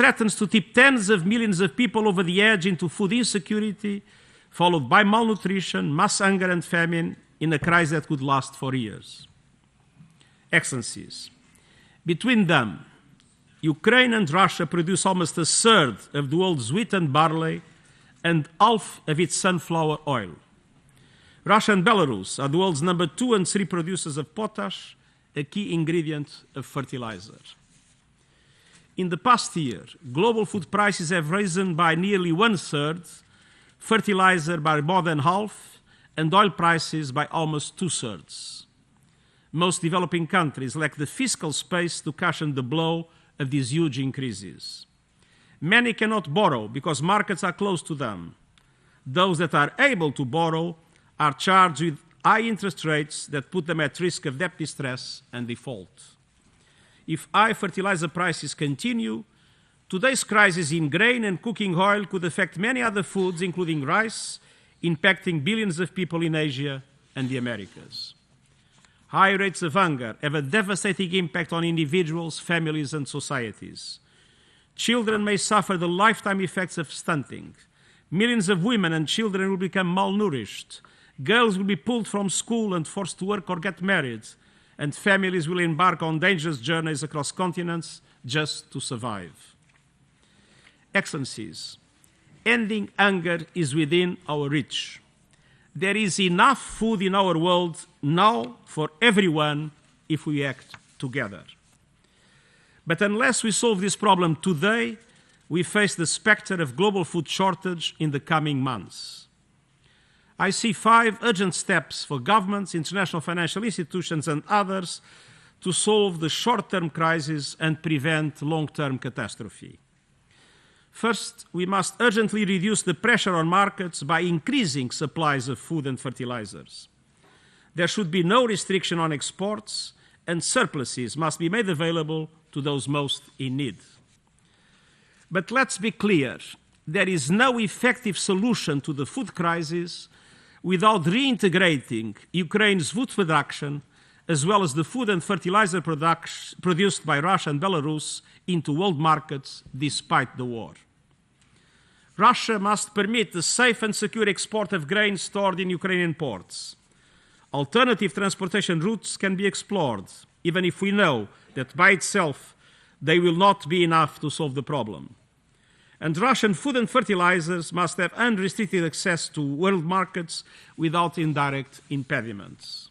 threatens to tip tens of millions of people over the edge into food insecurity, followed by malnutrition, mass hunger and famine in a crisis that could last for years. Excellencies, between them, Ukraine and Russia produce almost a third of the world's wheat and barley and half of its sunflower oil. Russia and Belarus are the world's number 2 and 3 producers of potash, a key ingredient of fertilizer. In the past year, global food prices have risen by nearly 1/3, fertilizer by more than half, and oil prices by almost 2/3. Most developing countries lack the fiscal space to cushion the blow of these huge increases. Many cannot borrow because markets are closed to them. Those that are able to borrow are charged with high interest rates that put them at risk of debt distress and default. If high fertilizer prices continue, today's crisis in grain and cooking oil could affect many other foods, including rice, impacting billions of people in Asia and the Americas. High rates of hunger have a devastating impact on individuals, families, and societies. Children may suffer the lifetime effects of stunting. Millions of women and children will become malnourished. Girls will be pulled from school and forced to work or get married, and families will embark on dangerous journeys across continents just to survive. Excellencies, ending hunger is within our reach. There is enough food in our world now for everyone if we act together. But unless we solve this problem today, we face the specter of global food shortage in the coming months. I see 5 urgent steps for governments, international financial institutions, and others to solve the short-term crisis and prevent long-term catastrophe. First, we must urgently reduce the pressure on markets by increasing supplies of food and fertilizers. There should be no restriction on exports, and surpluses must be made available to those most in need. But let's be clear, there is no effective solution to the food crisis without reintegrating Ukraine's food production, as well as the food and fertilizer produced by Russia and Belarus, into world markets despite the war. Russia must permit the safe and secure export of grain stored in Ukrainian ports. Alternative transportation routes can be explored, even if we know that by itself they will not be enough to solve the problem. And Russian food and fertilizers must have unrestricted access to world markets without indirect impediments.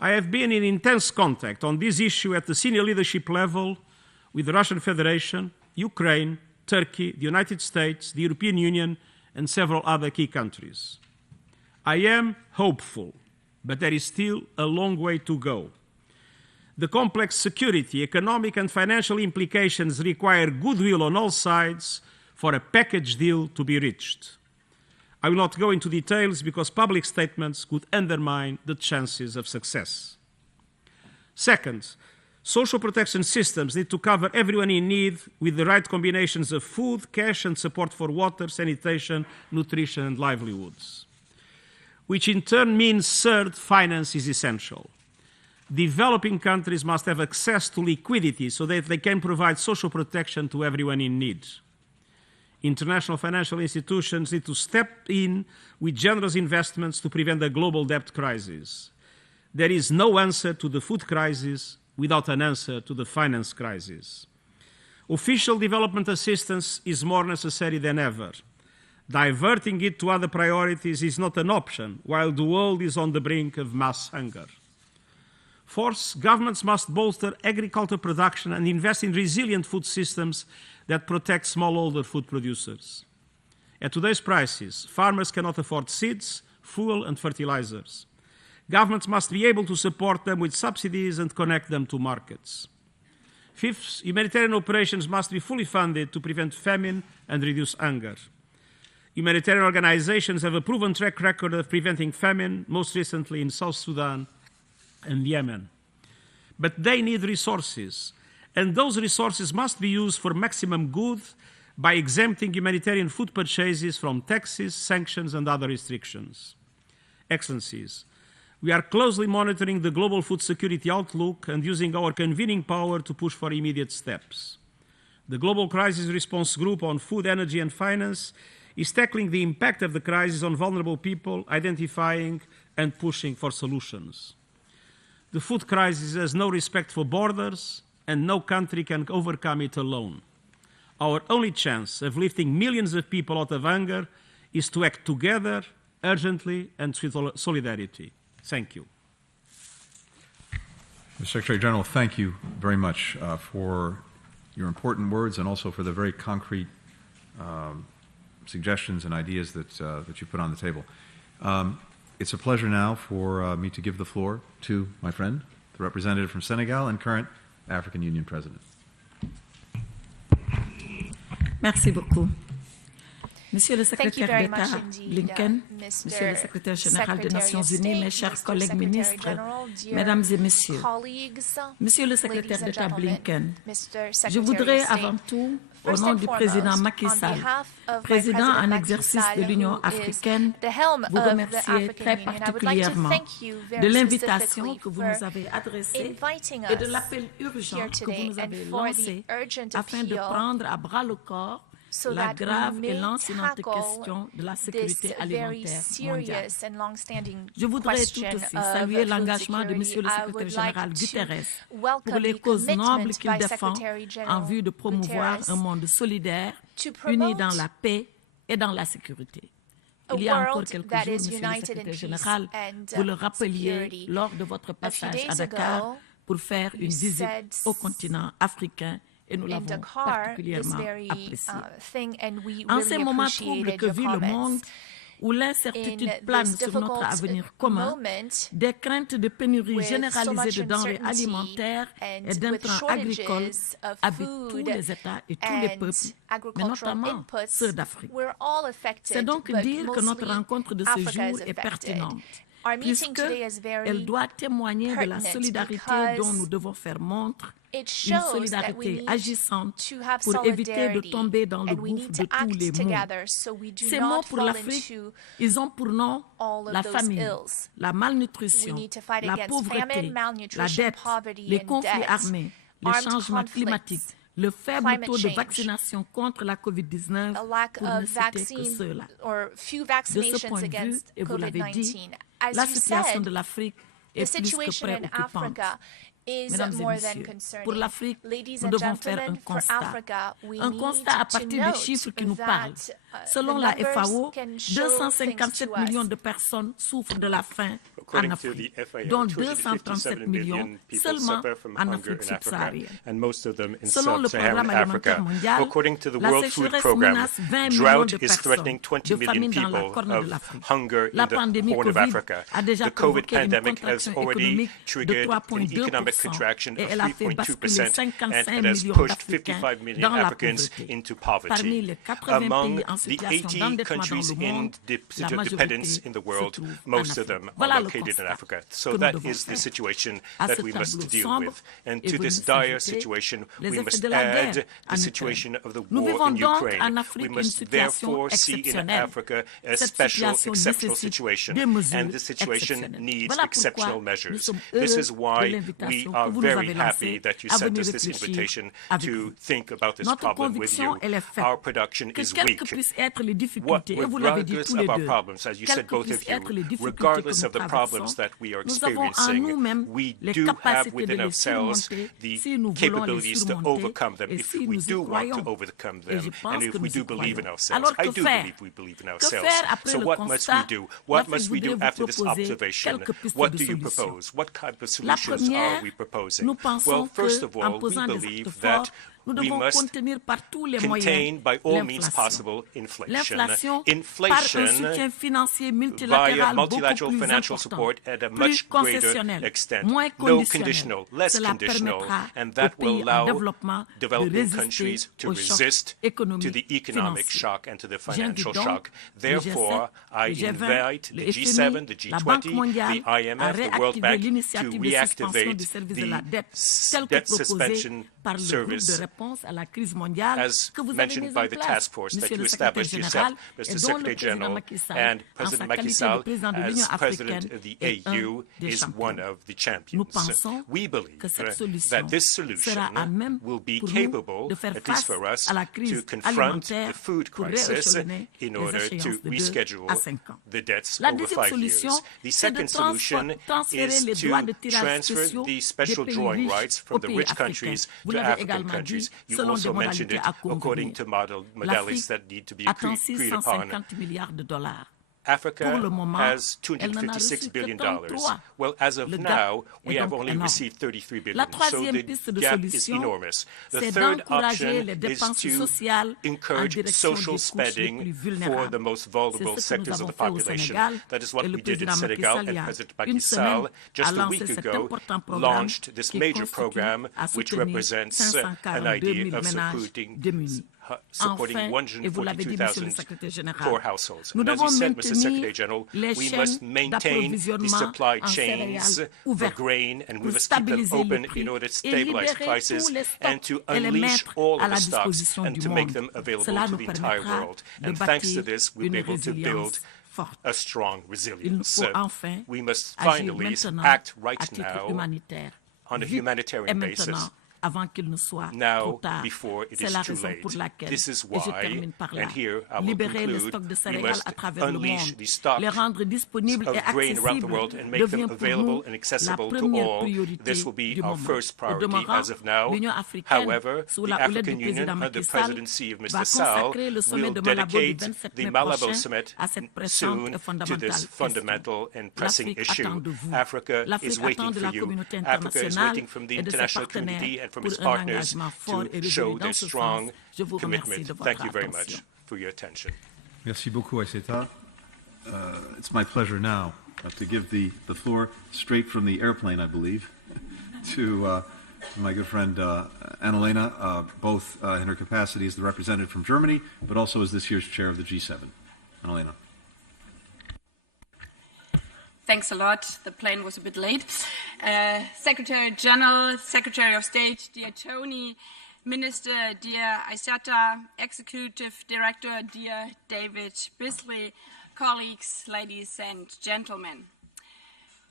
I have been in intense contact on this issue at the senior leadership level with the Russian Federation, Ukraine, Turkey, the United States, the European Union, and several other key countries. I am hopeful, but there is still a long way to go. The complex security, economic, and financial implications require goodwill on all sides for a package deal to be reached. I will not go into details because public statements could undermine the chances of success. Second, social protection systems need to cover everyone in need with the right combinations of food, cash, and support for water, sanitation, nutrition, and livelihoods, which in turn means third, finance is essential. Developing countries must have access to liquidity so that they can provide social protection to everyone in need. International financial institutions need to step in with generous investments to prevent a global debt crisis. There is no answer to the food crisis without an answer to the finance crisis. Official development assistance is more necessary than ever. Diverting it to other priorities is not an option while the world is on the brink of mass hunger. Fourth, governments must bolster agricultural production and invest in resilient food systems that protect smallholder food producers. At today's prices, farmers cannot afford seeds, fuel, and fertilizers. Governments must be able to support them with subsidies and connect them to markets. Fifth, humanitarian operations must be fully funded to prevent famine and reduce hunger. Humanitarian organizations have a proven track record of preventing famine, most recently in South Sudan and Yemen. But they need resources, and those resources must be used for maximum good by exempting humanitarian food purchases from taxes, sanctions, and other restrictions. Excellencies, we are closely monitoring the global food security outlook and using our convening power to push for immediate steps. The Global Crisis Response Group on Food, Energy and Finance is tackling the impact of the crisis on vulnerable people, identifying and pushing for solutions. The food crisis has no respect for borders, and no country can overcome it alone. Our only chance of lifting millions of people out of hunger is to act together, urgently, and with solidarity. Thank you. Mr. Secretary General, thank you very much for your important words and also for the very concrete suggestions and ideas that you put on the table. It's a pleasure now for me to give the floor to my friend, the representative from Senegal and current African Union President. Merci beaucoup. Monsieur le secrétaire d'État Blinken, Monsieur le secrétaire général des Nations Unies, mes chers collègues ministres, Mesdames et Messieurs, Monsieur le secrétaire d'État Blinken, je voudrais avant tout, au nom du président Macky Sall, président en exercice de l'Union africaine, vous remercier très particulièrement de l'invitation que vous nous avez adressée et de l'appel urgent que vous nous avez lancé afin de prendre à bras le corps la grave et lancinante question de la sécurité alimentaire mondiale. Je voudrais tout aussi saluer l'engagement de Monsieur le secrétaire général Guterres pour les causes nobles qu'il défend en vue de promouvoir un monde solidaire, uni dans la paix et dans la sécurité. Il y a encore quelques jours, Monsieur le secrétaire général, vous le rappeliez lors de votre passage à Dakar pour faire une visite au continent africain. Et nous l'avons particulièrement apprécié. En ces moments troubles que vit le monde, où l'incertitude plane sur notre avenir commun, des craintes de pénurie généralisée de denrées alimentaires et d'intrants agricoles habitent tous les États et tous les peuples, mais notamment ceux d'Afrique. C'est donc dire que notre rencontre de ce jour est pertinente, puisqu'elle doit témoigner de la solidarité dont nous devons faire montre, une solidarité agissante pour éviter de tomber dans le gouffre de tous les maux. Ces mots pour l'Afrique, ils ont pour nom la famine, la malnutrition, la pauvreté, la dette, les conflits armés, les changements climatiques, le faible taux de vaccination contre la COVID-19, pour ne citer que ceux-là. De ce point de vue, et vous l'avez dit, la situation de l'Afrique est plus que préoccupante. Mesdames et messieurs, pour l'Afrique, nous devons faire un constat à partir des chiffres qui nous parlent. Selon la FAO, 257 millions de personnes souffrent de la faim en Afrique, dont 237 millions seulement en Afrique subsaharienne. Selon le Programme alimentaire mondial, la sécheresse menace 20 millions de personnes de famine dans la corne de l'Afrique. La pandémie Covid a déjà provoqué une contraction économique de 3,2% et elle a fait basculer 55 millions d'Africains dans la pauvreté. Parmi les 80 pays en the 80 countries in dependence in the world, most of them are located in Africa. So that is the situation that we must deal with. And to this dire situation, we must add the situation of the war in Ukraine. We must therefore see in Africa a special, exceptional situation. And this situation needs exceptional measures. This is why we are very happy that you sent us this invitation to think about this problem with you. Our production is weak. Regardless of our problems, as you said, both of you, regardless of the problems that we are experiencing, we do have within ourselves the capabilities to overcome them if we do want to overcome them and if we do believe in ourselves. I do believe we believe in ourselves. So what must we do? What must we do after this observation? What do you propose? What kind of solutions are we proposing? Well, first of all, we believe that we must contain by all means possible inflation. Inflation via multilateral financial support at a much greater extent. No conditional, less conditional, and that will allow developing countries to resist to the economic shock and to the financial shock. Therefore, I invite the G7, the G20, the IMF, the World Bank to reactivate the debt suspension service as mentioned by the task force that you established yourself, Mr. Secretary General, and President Macky Sall, as President of the AU, is one of the champions. We believe that this solution will be capable, at least for us, to confront the food crisis in order to reschedule the debts over 5 years. The second solution is to transfer the special drawing rights from the rich countries to African countries. You also mentioned it according to modalities that need to be agreed upon. Africa has $256 billion. Well, as of now, we have only received $33 billion, so the gap is enormous. The third option is to encourage social spending for the most vulnerable sectors of the population. That is what we did in Senegal, and President Macky Sall, just a week ago, launched this major program, which represents an idea of supporting 142,000 poor households. And as you said, Mr. Secretary General, we must maintain the supply chains for grain, and we must keep them open in order to stabilize prices and to unleash all of the stocks and to make them available to the entire world. And thanks to this, we'll be able to build a strong resilience. We must finally act right now on a humanitarian basis. Now, before it is too late. This is why, and here I will conclude, we must unleash the stocks of grain around the world and make them available and accessible to all. This will be our first priority as of now. However, the African Union, under the presidency of Mr. Sall, will dedicate the Malabo Summit soon to this fundamental and pressing issue. Africa is waiting for you. Africa is waiting from the international community and from its partners to show their strong commitment. Thank you very much for your attention. Merci beaucoup, Aïssata. It's my pleasure now to give the floor straight from the airplane, I believe, to my good friend Annalena, both in her capacity as the representative from Germany, but also as this year's chair of the G7. Annalena. Thanks a lot. The plane was a bit late. Secretary General, Secretary of State, dear Tony, Minister, dear Aïssata, Executive Director, dear David Bisley, colleagues, ladies and gentlemen.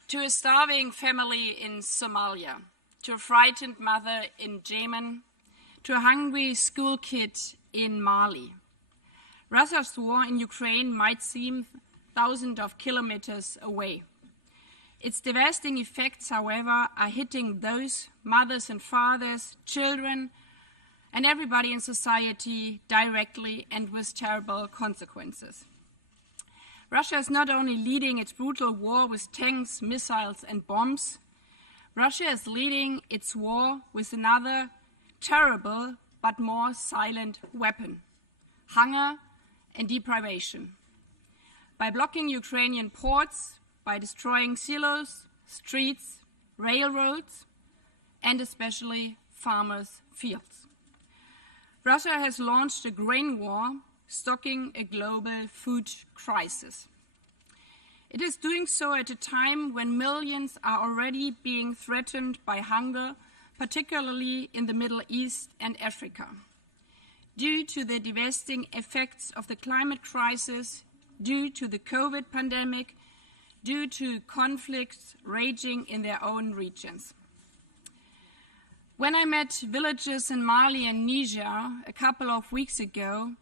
To a starving family in Somalia, to a frightened mother in Yemen, to a hungry school kid in Mali. Russia's war in Ukraine might seem thousands of kilometers away. Its devastating effects, however, are hitting those mothers and fathers, children, and everybody in society directly and with terrible consequences. Russia is not only leading its brutal war with tanks, missiles, and bombs, Russia is leading its war with another terrible but more silent weapon: hunger and deprivation. By blocking Ukrainian ports, by destroying silos, streets, railroads, and especially farmers' fields. Russia has launched a grain war, stocking a global food crisis. It is doing so at a time when millions are already being threatened by hunger, particularly in the Middle East and Africa, due to the devastating effects of the climate crisis, due to the COVID pandemic, due to conflicts raging in their own regions. When I met villagers in Mali and Niger a couple of weeks ago,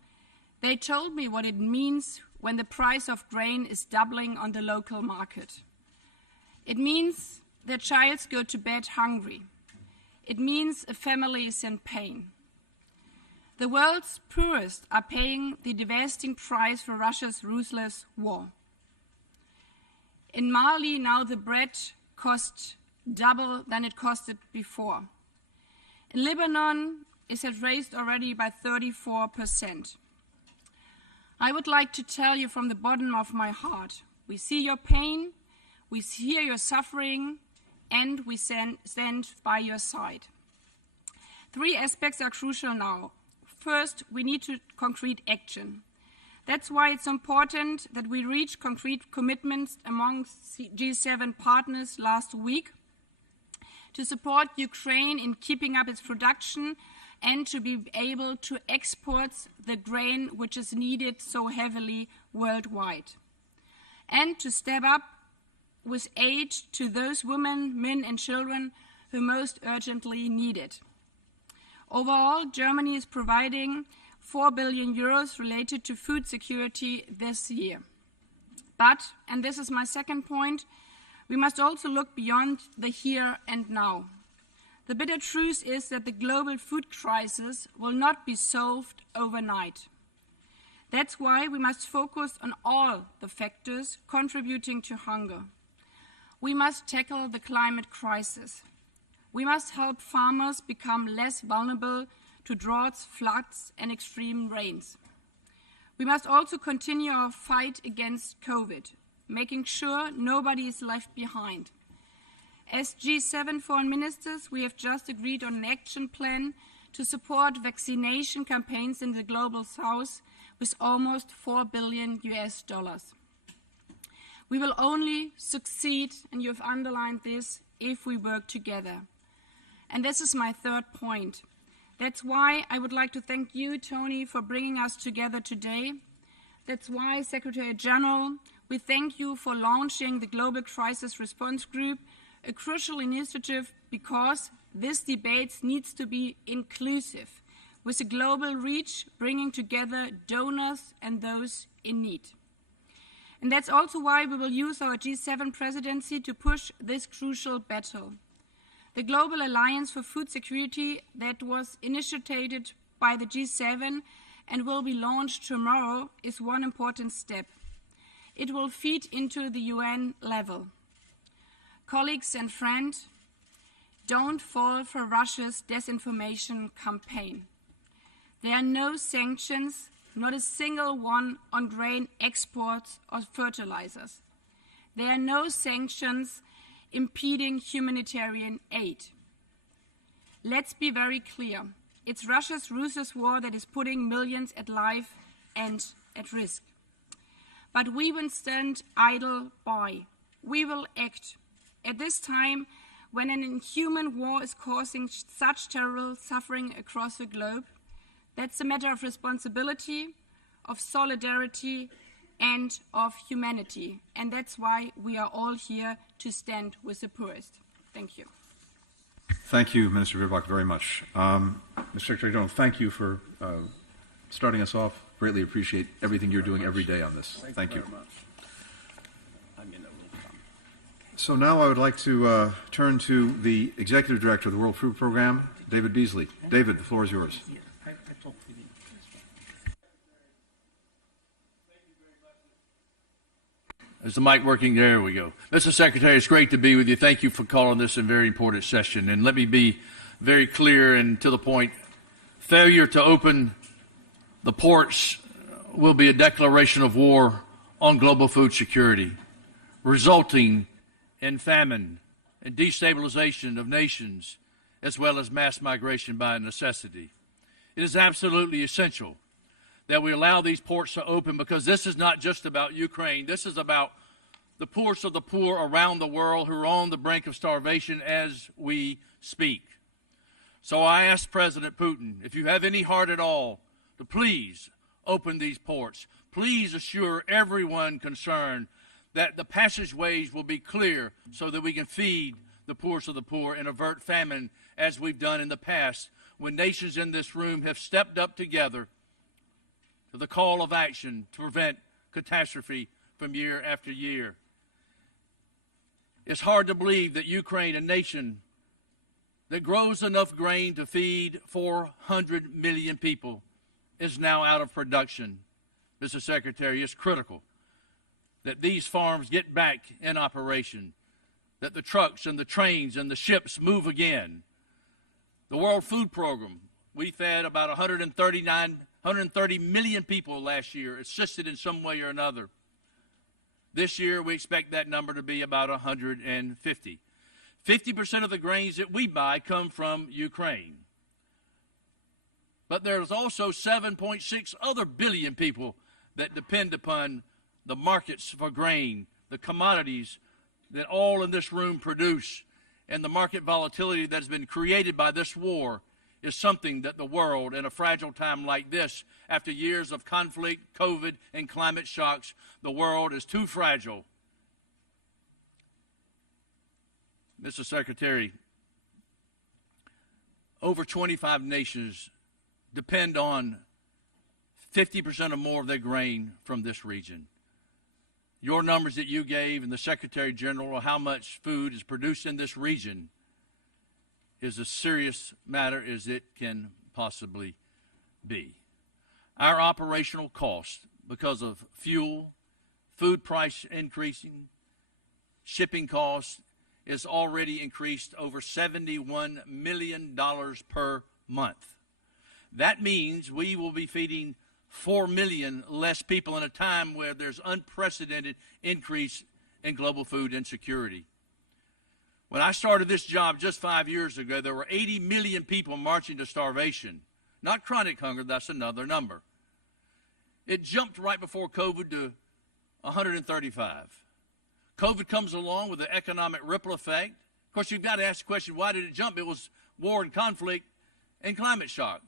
they told me what it means when the price of grain is doubling on the local market. It means their childs go to bed hungry. It means a family is in pain. The world's poorest are paying the devastating price for Russia's ruthless war. In Mali, now the bread costs double than it costed before. In Lebanon, it has raised already by 34%. I would like to tell you from the bottom of my heart, we see your pain, we hear your suffering, and we stand by your side. Three aspects are crucial now. First, we need concrete action. That's why it's important that we reach concrete commitments among G7 partners last week to support Ukraine in keeping up its production and to be able to export the grain which is needed so heavily worldwide, and to step up with aid to those women, men and children who most urgently need it. Overall, Germany is providing 4 billion euros related to food security this year. But, and this is my second point, we must also look beyond the here and now. The bitter truth is that the global food crisis will not be solved overnight. That's why we must focus on all the factors contributing to hunger. We must tackle the climate crisis. We must help farmers become less vulnerable to droughts, floods, and extreme rains. We must also continue our fight against COVID, making sure nobody is left behind. As G7 foreign ministers, we have just agreed on an action plan to support vaccination campaigns in the global south with almost $4 billion. We will only succeed, and you have underlined this, if we work together. And this is my third point. That's why I would like to thank you, Tony, for bringing us together today. That's why, Secretary General, we thank you for launching the Global Crisis Response Group, a crucial initiative because this debate needs to be inclusive, with a global reach, bringing together donors and those in need. And that's also why we will use our G7 presidency to push this crucial battle. The Global Alliance for Food Security that was initiated by the G7 and will be launched tomorrow is one important step. It will feed into the UN level. Colleagues and friends, don't fall for Russia's disinformation campaign. There are no sanctions, not a single one, on grain exports or fertilizers. There are no sanctions impeding humanitarian aid. Let's be very clear. It's Russia's ruthless war that is putting millions at life and at risk. But we won't stand idle by. We will act. At this time, when an inhuman war is causing such terrible suffering across the globe, that's a matter of responsibility, of solidarity, and of humanity. And that's why we are all here to stand with the poorest. Thank you. Thank you, Minister Verbach, very much. Mr. Secretary General, thank you for starting us off. Greatly appreciate everything you're doing every day on this. Thank you. So now I would like to turn to the Executive Director of the World Food Program, David Beasley. David, the floor is yours. Is the mic working? There we go. Mr. Secretary, it's great to be with you. Thank you for calling this a very important session. And let me be very clear and to the point. Failure to open the ports will be a declaration of war on global food security, resulting in famine and destabilization of nations, as well as mass migration by necessity. It is absolutely essential that we allow these ports to open, because this is not just about Ukraine. This is about the poorest of the poor around the world who are on the brink of starvation as we speak. So I ask President Putin, if you have any heart at all, to please open these ports. Please assure everyone concerned that the passageways will be clear so that we can feed the poorest of the poor and avert famine, as we've done in the past when nations in this room have stepped up together to the call of action to prevent catastrophe from year after year. It's hard to believe that Ukraine, a nation that grows enough grain to feed 400 million people, is now out of production. Mr. Secretary, it's critical that these farms get back in operation, that the trucks and the trains and the ships move again. The World Food Program, we fed about 130 million people last year, assisted in some way or another. This year, we expect that number to be about 150. 50% of the grains that we buy come from Ukraine. But there's also 7.6 other billion people that depend upon the markets for grain, the commodities that all in this room produce, and the market volatility that has been created by this war is something that the world, in a fragile time like this, after years of conflict, COVID, and climate shocks, the world is too fragile. Mr. Secretary, over 25 nations depend on 50% or more of their grain from this region. Your numbers that you gave and the Secretary General of how much food is produced in this region is as serious matter as it can possibly be. Our operational cost, because of fuel, food price increasing, shipping costs, is already increased over $71 million per month. That means we will be feeding 4 million less people in a time where there's unprecedented increase in global food insecurity. When I started this job just 5 years ago, there were 80 million people marching to starvation. Not chronic hunger, that's another number. It jumped right before COVID to 135. COVID comes along with the economic ripple effect. Of course, you've got to ask the question, why did it jump? It was war and conflict and climate shock.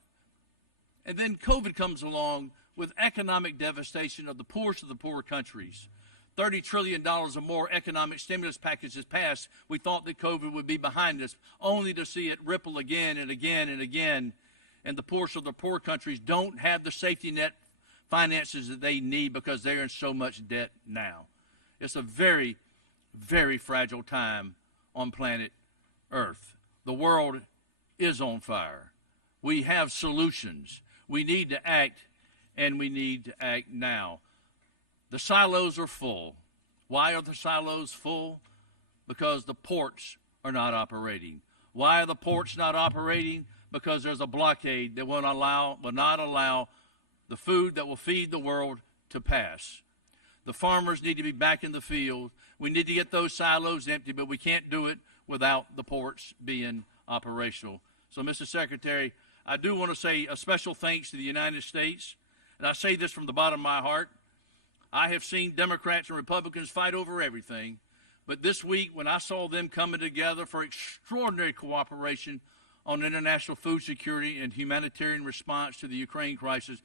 And then COVID comes along with economic devastation of the poorest of the poor countries. $30 trillion or more economic stimulus packages passed. We thought that COVID would be behind us, only to see it ripple again and again and again. And the poorest of the poor countries don't have the safety net finances that they need because they're in so much debt now. It's a very, very fragile time on planet Earth. The world is on fire. We have solutions. We need to act, and we need to act now. The silos are full. Why are the silos full? Because the ports are not operating. Why are the ports not operating? Because there's a blockade that will not allow the food that will feed the world to pass. The farmers need to be back in the field. We need to get those silos empty, but we can't do it without the ports being operational. So, Mr. Secretary, I do want to say a special thanks to the United States, and I say this from the bottom of my heart. I have seen Democrats and Republicans fight over everything, but this week when I saw them coming together for extraordinary cooperation on international food security and humanitarian response to the Ukraine crisis,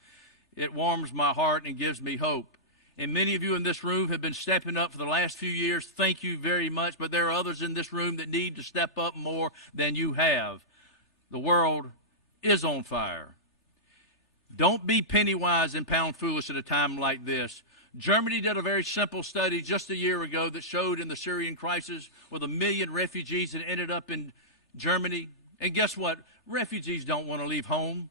it warms my heart and gives me hope. And many of you in this room have been stepping up for the last few years. Thank you very much, but there are others in this room that need to step up more than you have. The world is on fire. Don't be penny wise and pound foolish at a time like this. Germany did a very simple study just a year ago that showed in the Syrian crisis with 1 million refugees that ended up in Germany. And guess what? Refugees don't want to leave home.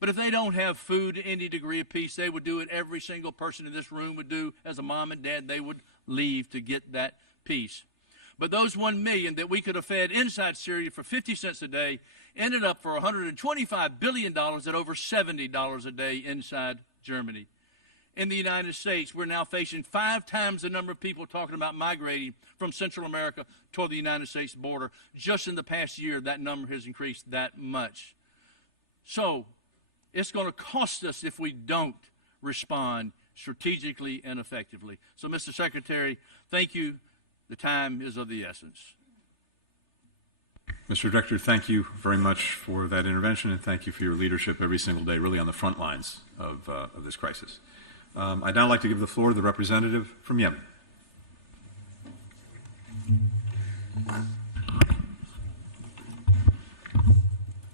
But if they don't have food to any degree of peace, they would do what every single person in this room would do as a mom and dad. They would leave to get that peace. But those 1 million that we could have fed inside Syria for 50 cents a day ended up for $125 billion at over $70 a day inside Germany. In the United States, we're now facing 5 times the number of people talking about migrating from Central America toward the United States border. Just in the past year, that number has increased that much. So it's going to cost us if we don't respond strategically and effectively. So, Mr. Secretary, thank you. The time is of the essence. Mr. Director, thank you very much for that intervention, and thank you for your leadership every single day, really on the front lines of this crisis. I'd now like to give the floor to the representative from Yemen.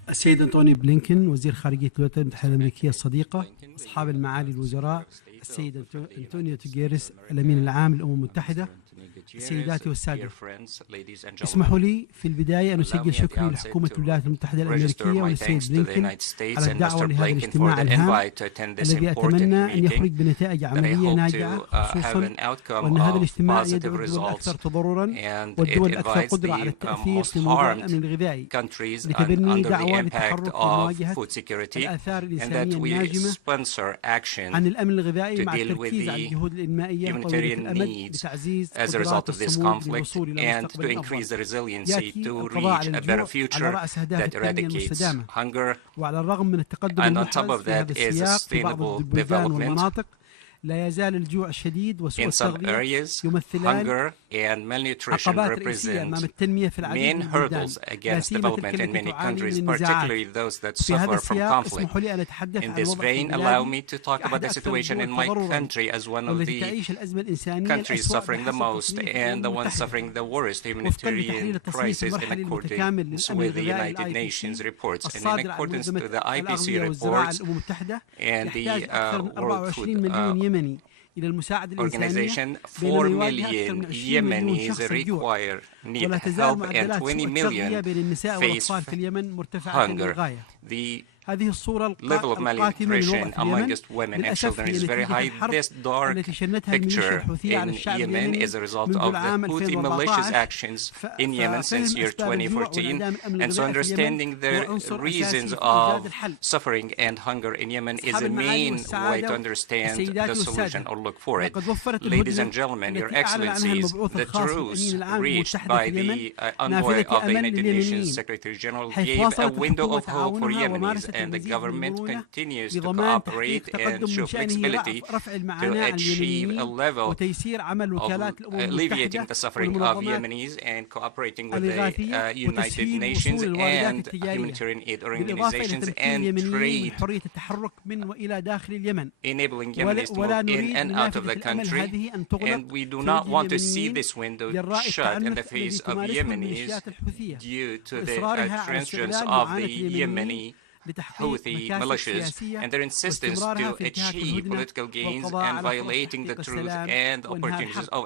السيد أنتوني بلينكن وزير خارجية الولايات المتحدة الأمريكية الصديقة، أصحاب المعالي الوزراء، السيد أنطونيو غوتيريس الأمين العام للأمم المتحدة، سيداتي والسادة، اسمحوا لي في البداية أن أسجل شكري لحكومة الولايات المتحدة الأمريكية والسيد بلينكن على الدعوة لهذا الاجتماع الهام الذي أتمنى أن يخرج بنتائج عملية ناجعة، خصوصا وأن هذا الاجتماع يدعو الدول الأكثر تضررا والدول الأكثر قدرة على التأثير في موضوع الأمن الغذائي لتبني دعوة للتحرك ومواجهة الآثار الإنسانية الناجمة عن الأمن الغذائي مع التركيز على الجهود الإنمائية طويلة الأمد لتعزيز as a result of this conflict and to increase the resiliency to reach a better future that eradicates hunger. And on top of that is sustainable development. لا يزال الجوع الشديد وسوء In some التغذية areas, يمثلان hunger and malnutrition عقبات رئيسية أمام represent التنمية في العديد main من البلدان، hurdles لا against سيما development تلك in التي many تعاني countries, من النزاعات. particularly those that في هذا suffer from السياق conflict. اسمحوا لي أن أتحدث In عن this الوضع في vein, allow بلادي me to talk about the situation in my country as one of والتي the تعيش الأزمة الإنسانية countries الأسوأ suffering the بحسب most تصنيف and the الأمم ones المتحدة. suffering the worst وفقا لتحليل humanitarian التصنيف crisis in المرحلي المتكامل accordance للأمن with the الغذائي United Nations IPC reports. And in الصادر عن accordance منظمة to the IPC الأغذية والزراعة reports الأمم المتحدة، and the يحتاج أكثر من World 24 Food مليون يمني إلى المساعدة الإنسانية، Organization, 4 بينما يواجه أكثر من million 20 مليون Yemenis شخص الجوع. need ولا تزال help and معدلات 20 سوء التغذية million بين النساء face والأطفال في اليمن مرتفعة hunger. للغاية. The هذه الصورة level of القاتمة للوضع malnutrition في اليمن amongst women and للأسف children هي is very نتيجة high. الحرب This dark التي شنتها الميليشيا picture الحوثية على in الشعب Yemen اليمني is a result منذ of the العام Houthi malicious 2014. actions in Yemen since year 2014, and so understanding the reasons of suffering and hunger in Yemen is a main way to understand the solution or look for it. Ladies and gentlemen, Your Excellencies, the truce reached by the envoy of the United Nations Secretary General gave a window of hope for Yemenis, and the government continues to cooperate and show flexibility to achieve a level of alleviating the suffering of Yemenis and cooperating with the United Nations and humanitarian aid organizations and trade, enabling Yemenis to move in and out of the country. And we do not want to see this window shut in the face of Yemenis due to the transience of the Yemeni Houthi militias and their insistence to achieve political gains and violating the truth and opportunities of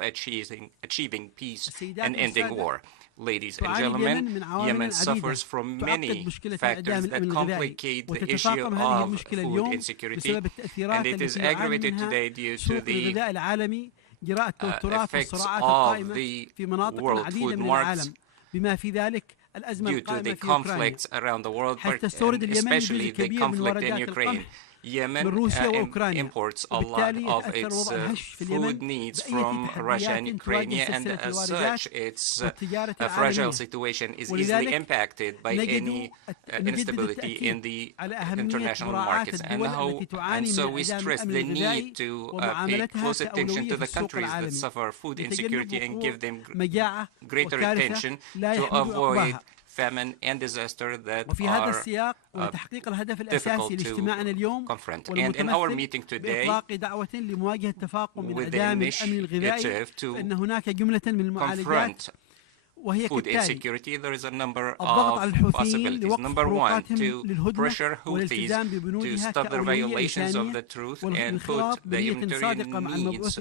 achieving peace and ending war. Ladies and gentlemen, Yemen suffers from many factors that complicate the issue of food insecurity, and it is aggravated today due to the effects of the world food markets due to the conflicts around the world, especially the conflict in Ukraine. Yemen imports a lot of its food needs from Russia and Ukraine, and as such, its fragile situation is easily impacted by any instability in the international markets. And so we stress the need to pay close attention to the countries that suffer food insecurity and give them greater attention to avoid famine and disaster that are difficult to confront. And in our meeting today, with the initiative to confront food insecurity, there is a number of possibilities. Number one, to pressure Houthis to stop their violations of the truth and put the humanitarian needs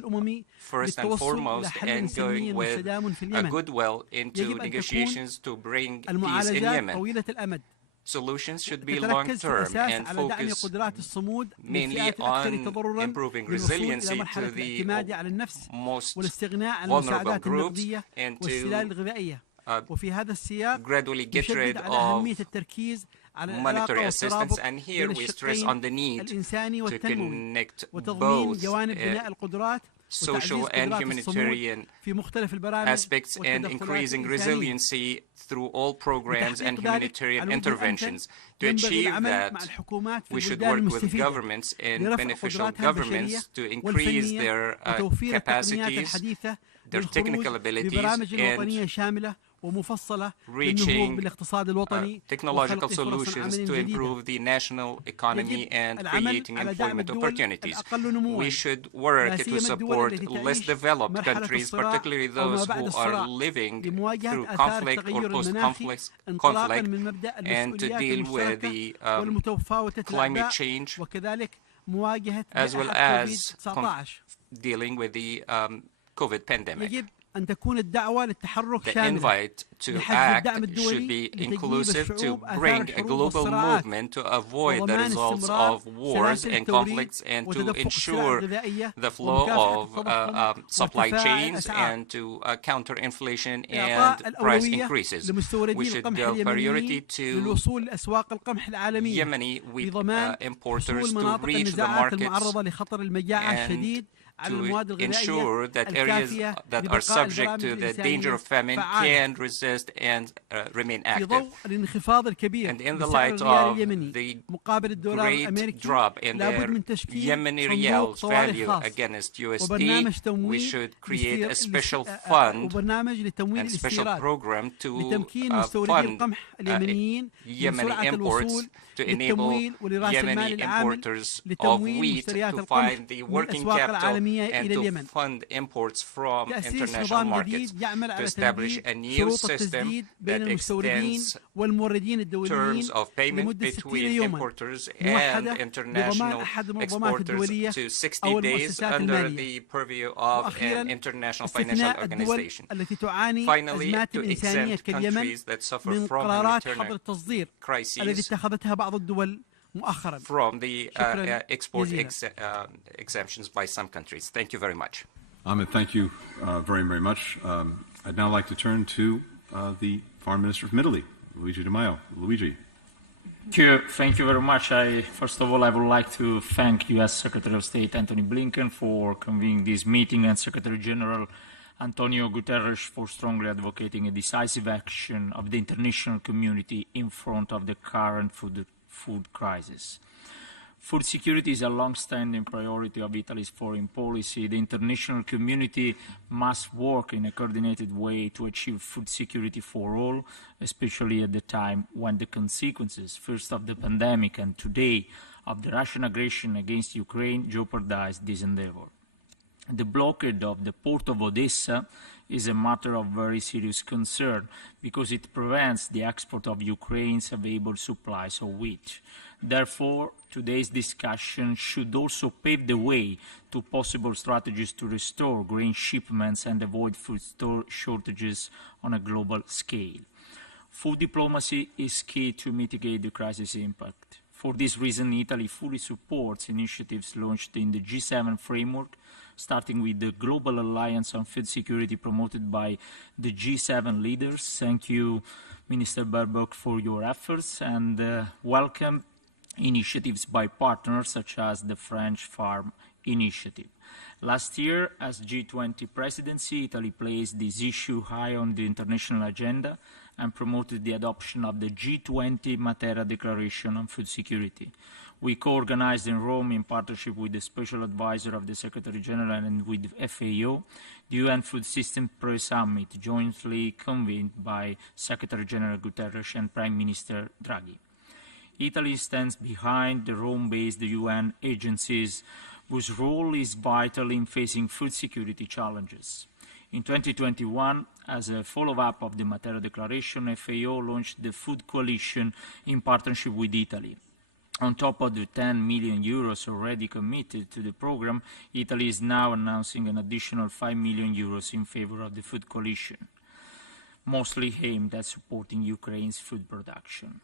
first and foremost, and going with a goodwill into negotiations to bring peace in Yemen. Solutions should be long-term and focus mainly on improving resiliency to the most vulnerable groups and to gradually get rid of monetary assistance. And here we stress on the need to connect both social and humanitarian aspects and increasing resiliency through all programs and humanitarian interventions. To achieve that, we should work with governments and beneficial governments to increase their capacities, their technical abilities, and reaching technological solutions to improve the national economy and creating employment opportunities. We should work to support less developed countries, particularly those who are living through conflict or post-conflict, and to deal with the climate change, as well as dealing with the COVID pandemic. The invite to act should be inclusive to bring a global movement to avoid the results of wars and conflicts and to ensure the flow of supply chains and to counter inflation and price increases. We should give priority to Yemeni wheat importers to reach the markets and to ensure that areas that are subject to the danger of famine can resist and remain active. And in the light of the great drop in the Yemeni Riyal's value against USD, we should create a special fund and special program to fund Yemeni imports, to enable Yemeni importers of wheat to find the working capital and to fund imports from international markets, to establish a new system that extends terms of payment between importers and international exporters to 60 days under the purview of an international financial organization. Finally, to exempt countries that suffer from humanitarian crises from the export exemptions by some countries. Thank you very much. Ahmed, thank you very, very much. I'd now like to turn to the Foreign Minister from Italy, Luigi Di Maio. Luigi. Thank you very much. First of all, I would like to thank U.S. Secretary of State Antony Blinken for convening this meeting and Secretary General António Guterres for strongly advocating a decisive action of the international community in front of the current food crisis. Food security is a long-standing priority of Italy's foreign policy. The international community must work in a coordinated way to achieve food security for all, especially at the time when the consequences, first of the pandemic and today of the Russian aggression against Ukraine, jeopardize this endeavor. The blockade of the port of Odessa is a matter of very serious concern because it prevents the export of Ukraine's available supplies of wheat. Therefore, today's discussion should also pave the way to possible strategies to restore grain shipments and avoid food shortages on a global scale. Food diplomacy is key to mitigate the crisis impact. For this reason, Italy fully supports initiatives launched in the G7 framework, starting with the Global Alliance on Food Security promoted by the G7 leaders. Thank you, Minister Baerbock, for your efforts, and welcome initiatives by partners such as the French Farm Initiative. Last year, as G20 presidency, Italy placed this issue high on the international agenda and promoted the adoption of the G20 Matera Declaration on Food Security. We co-organized in Rome, in partnership with the Special Advisor of the Secretary General and with FAO, the UN Food System Pre-Summit, jointly convened by Secretary General Guterres and Prime Minister Draghi. Italy stands behind the Rome-based UN agencies whose role is vital in facing food security challenges. In 2021, as a follow-up of the Matera Declaration, FAO launched the Food Coalition in partnership with Italy. On top of the 10 million euros already committed to the program, Italy is now announcing an additional 5 million euros in favor of the Food Coalition, mostly aimed at supporting Ukraine's food production.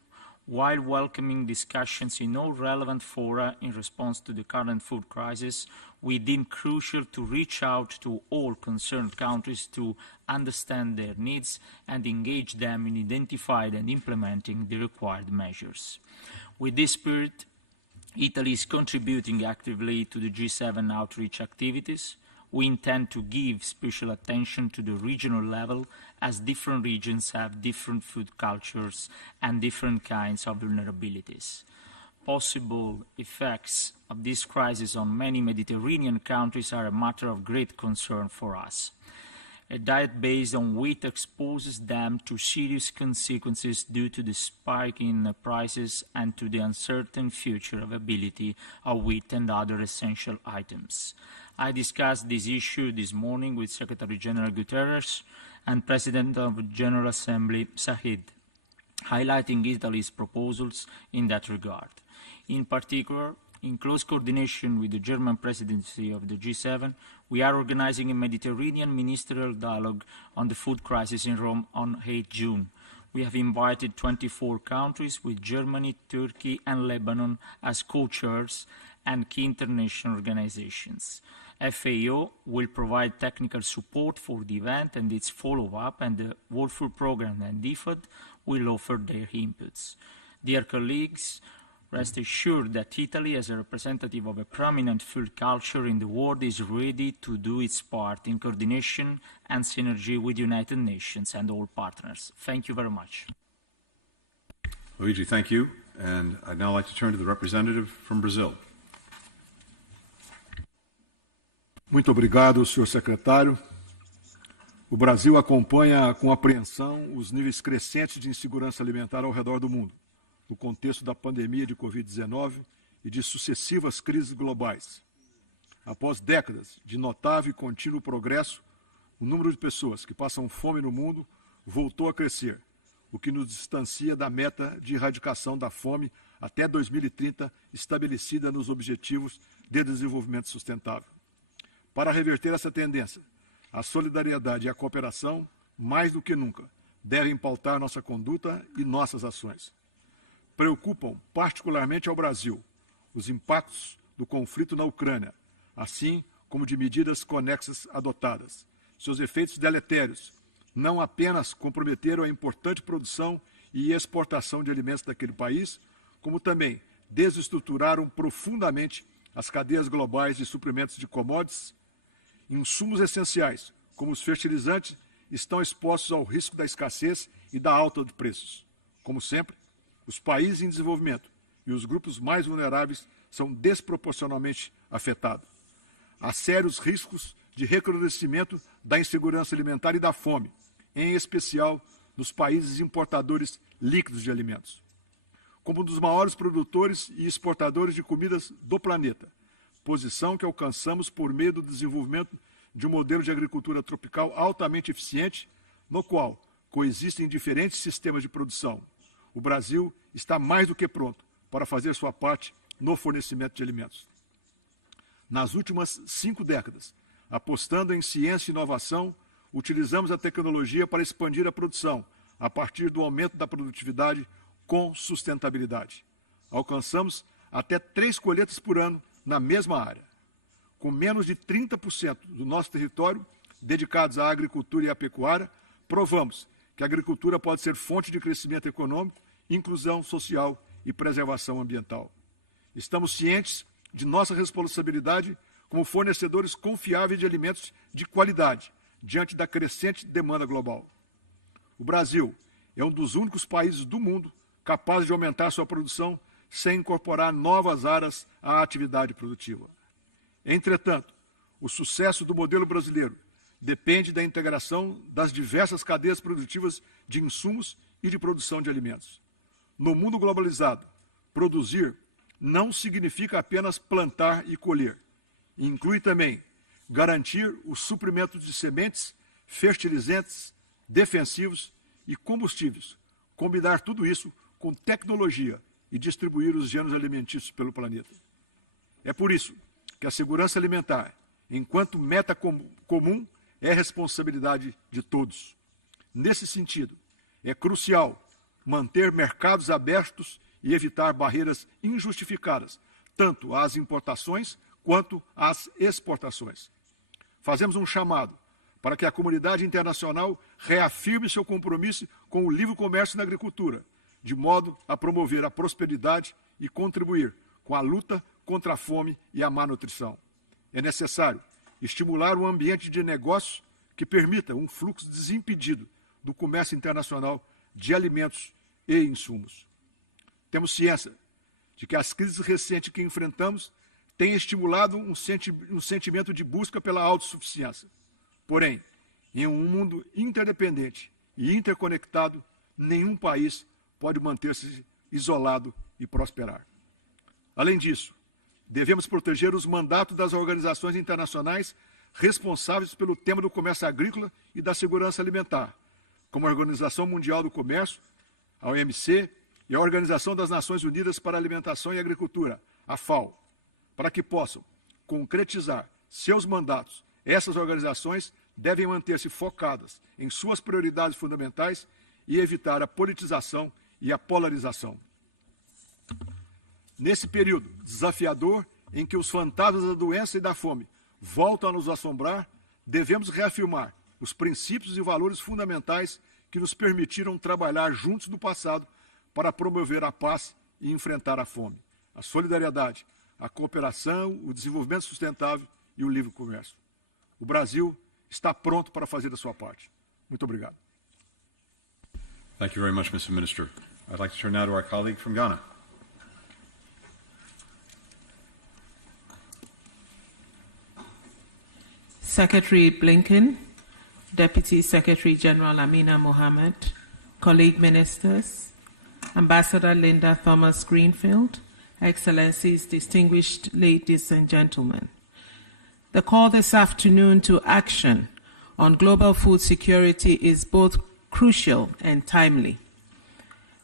While welcoming discussions in all relevant fora in response to the current food crisis, we deem crucial to reach out to all concerned countries to understand their needs and engage them in identifying and implementing the required measures. With this spirit, Italy is contributing actively to the G7 outreach activities. We intend to give special attention to the regional level, as different regions have different food cultures and different kinds of vulnerabilities. Possible effects of this crisis on many Mediterranean countries are a matter of great concern for us. A diet based on wheat exposes them to serious consequences due to the spike in prices and to the uncertain future availability of wheat and other essential items. I discussed this issue this morning with Secretary General Guterres and President of the General Assembly, Said, highlighting Italy's proposals in that regard. In particular, in close coordination with the German presidency of the G7, we are organizing a Mediterranean ministerial dialogue on the food crisis in Rome on 8 June. We have invited 24 countries, with Germany, Turkey and Lebanon as co-chairs, and key international organizations. FAO will provide technical support for the event and its follow-up, and the World Food Programme and DFID will offer their inputs. Dear colleagues, Rest assured that Italy, as a representative of a prominent food culture in the world, is ready to do its part in coordination and synergy with the United Nations and all partners. Thank you very much. Luigi, thank you. And I'd now like to turn to the representative from Brazil. Muito obrigado, senhor secretário. O Brasil acompanha com apreensão os níveis crescentes de insegurança alimentar ao redor do mundo, no contexto da pandemia de Covid-19 e de sucessivas crises globais. Após décadas de notável e contínuo progresso, o número de pessoas que passam fome no mundo voltou a crescer, o que nos distancia da meta de erradicação da fome até 2030, estabelecida nos Objetivos de Desenvolvimento Sustentável. Para reverter essa tendência, a solidariedade e a cooperação, mais do que nunca, devem pautar nossa conduta e nossas ações. Preocupam particularmente ao Brasil os impactos do conflito na Ucrânia, assim como de medidas conexas adotadas. Seus efeitos deletérios não apenas comprometeram a importante produção e exportação de alimentos daquele país, como também desestruturaram profundamente as cadeias globais de suprimentos de commodities. Insumos essenciais, como os fertilizantes, estão expostos ao risco da escassez e da alta de preços. Como sempre, os países em desenvolvimento e os grupos mais vulneráveis são desproporcionalmente afetados. Há sérios riscos de recrudescimento da insegurança alimentar e da fome, em especial nos países importadores líquidos de alimentos. Como um dos maiores produtores e exportadores de comidas do planeta, posição que alcançamos por meio do desenvolvimento de um modelo de agricultura tropical altamente eficiente, no qual coexistem diferentes sistemas de produção. O Brasil está mais do que pronto para fazer sua parte no fornecimento de alimentos. Nas últimas 5 décadas, apostando em ciência e inovação, utilizamos a tecnologia para expandir a produção, a partir do aumento da produtividade com sustentabilidade. Alcançamos até 3 colheitas por ano na mesma área. Com menos de 30% do nosso território dedicados à agricultura e à pecuária, provamos que a agricultura pode ser fonte de crescimento econômico, inclusão social e preservação ambiental. Estamos cientes de nossa responsabilidade como fornecedores confiáveis de alimentos de qualidade, diante da crescente demanda global. O Brasil é um dos únicos países do mundo capaz de aumentar sua produção sem incorporar novas áreas à atividade produtiva. Entretanto, o sucesso do modelo brasileiro depende da integração das diversas cadeias produtivas de insumos e de produção de alimentos. No mundo globalizado, produzir não significa apenas plantar e colher. Inclui também garantir o suprimento de sementes, fertilizantes, defensivos e combustíveis, combinar tudo isso com tecnologia e distribuir os gêneros alimentícios pelo planeta. É por isso que a segurança alimentar, enquanto meta comum, é responsabilidade de todos. Nesse sentido, é crucial manter mercados abertos e evitar barreiras injustificadas, tanto às importações quanto às exportações. Fazemos um chamado para que a comunidade internacional reafirme seu compromisso com o livre comércio na agricultura, de modo a promover a prosperidade e contribuir com a luta contra a fome e a má nutrição. É necessário estimular um ambiente de negócios que permita um fluxo desimpedido do comércio internacional de alimentos e insumos. Temos ciência de que as crises recentes que enfrentamos têm estimulado um sentimento de busca pela autossuficiência. Porém, em um mundo interdependente e interconectado, nenhum país pode manter-se isolado e prosperar. Além disso, devemos proteger os mandatos das organizações internacionais responsáveis pelo tema do comércio agrícola e da segurança alimentar, como a Organização Mundial do Comércio, a OMC, e a Organização das Nações Unidas para a Alimentação e Agricultura, a FAO, para que possam concretizar seus mandatos. Essas organizações devem manter-se focadas em suas prioridades fundamentais e evitar a politização e a polarização. Nesse período desafiador em que os fantasmas da doença e da fome voltam a nos assombrar, devemos reafirmar os princípios e valores fundamentais que nos permitiram trabalhar juntos no passado para promover a paz e enfrentar a fome. A solidariedade, a cooperação, o desenvolvimento sustentável e o livre comércio. O Brasil está pronto para fazer a sua parte. Muito obrigado. Thank you very much, Mr. Minister. I'd like to turn now to our colleague from Ghana. Secretary Blinken, Deputy Secretary General Amina Mohammed, colleague ministers, Ambassador Linda Thomas Greenfield, Excellencies, distinguished ladies and gentlemen. The call this afternoon to action on global food security is both crucial and timely.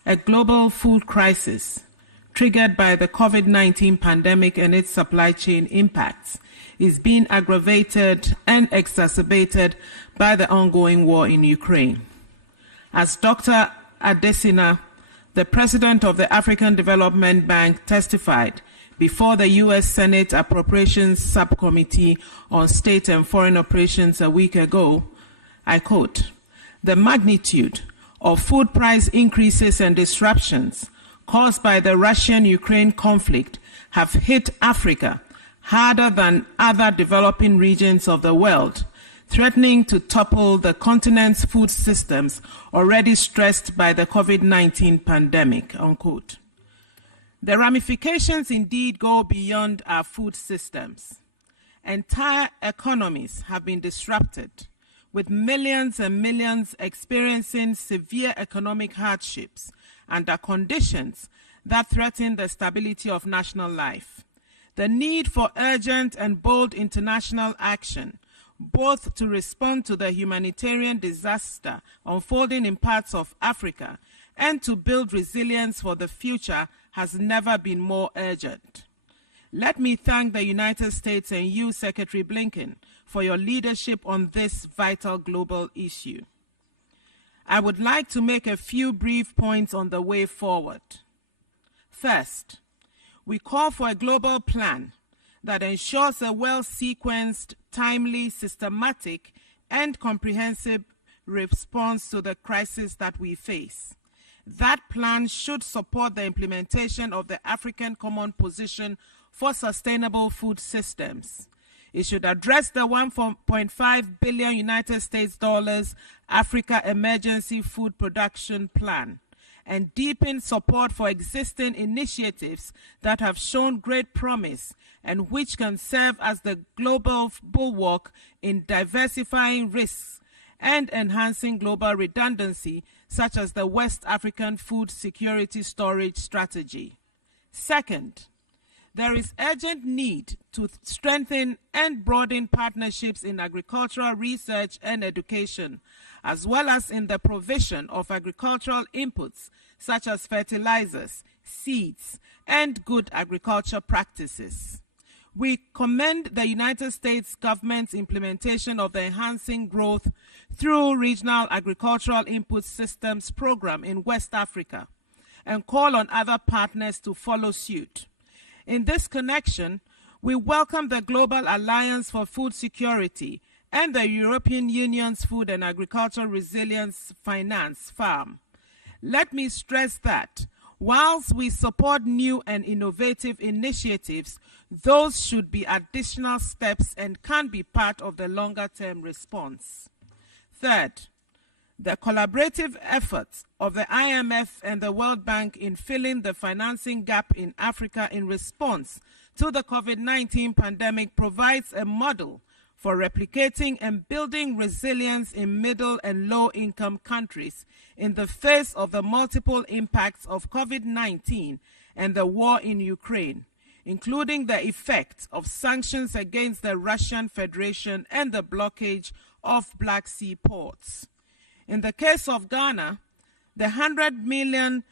A global food crisis triggered by the COVID-19 pandemic and its supply chain impacts is being aggravated and exacerbated by the ongoing war in Ukraine. As Dr. Adesina, the president of the African Development Bank, testified before the U.S. Senate Appropriations Subcommittee on State and Foreign Operations a week ago, I quote, "The magnitude of food price increases and disruptions caused by the Russian-Ukraine conflict have hit Africa harder than other developing regions of the world, threatening to topple the continent's food systems already stressed by the COVID-19 pandemic," unquote. The ramifications indeed go beyond our food systems. Entire economies have been disrupted, with millions and millions experiencing severe economic hardships under conditions that threaten the stability of national life. The need for urgent and bold international action, both to respond to the humanitarian disaster unfolding in parts of Africa and to build resilience for the future, has never been more urgent. Let me thank the United States and you, Secretary Blinken, for your leadership on this vital global issue. I would like to make a few brief points on the way forward. First, we call for a global plan that ensures a well-sequenced, timely, systematic, and comprehensive response to the crisis that we face. That plan should support the implementation of the African Common Position for Sustainable Food Systems. It should address the $1.5 billion United States Africa Emergency Food Production Plan and deepen support for existing initiatives that have shown great promise and which can serve as the global bulwark in diversifying risks and enhancing global redundancy, such as the West African Food Security Storage Strategy. Second, there is urgent need to strengthen and broaden partnerships in agricultural research and education, as well as in the provision of agricultural inputs such as fertilizers, seeds, and good agriculture practices. We commend the United States government's implementation of the Enhancing Growth through Regional Agricultural Input Systems program in West Africa and call on other partners to follow suit. In this connection, we welcome the Global Alliance for Food Security and the European Union's Food and Agricultural Resilience Finance, FARM. Let me stress that whilst we support new and innovative initiatives, those should be additional steps and can be part of the longer-term response. Third, the collaborative efforts of the IMF and the World Bank in filling the financing gap in Africa in response to the COVID-19 pandemic provides a model for replicating and building resilience in middle and low-income countries in the face of the multiple impacts of COVID-19 and the war in Ukraine, including the effect of sanctions against the Russian Federation and the blockage of Black Sea ports. In the case of Ghana, the $100 million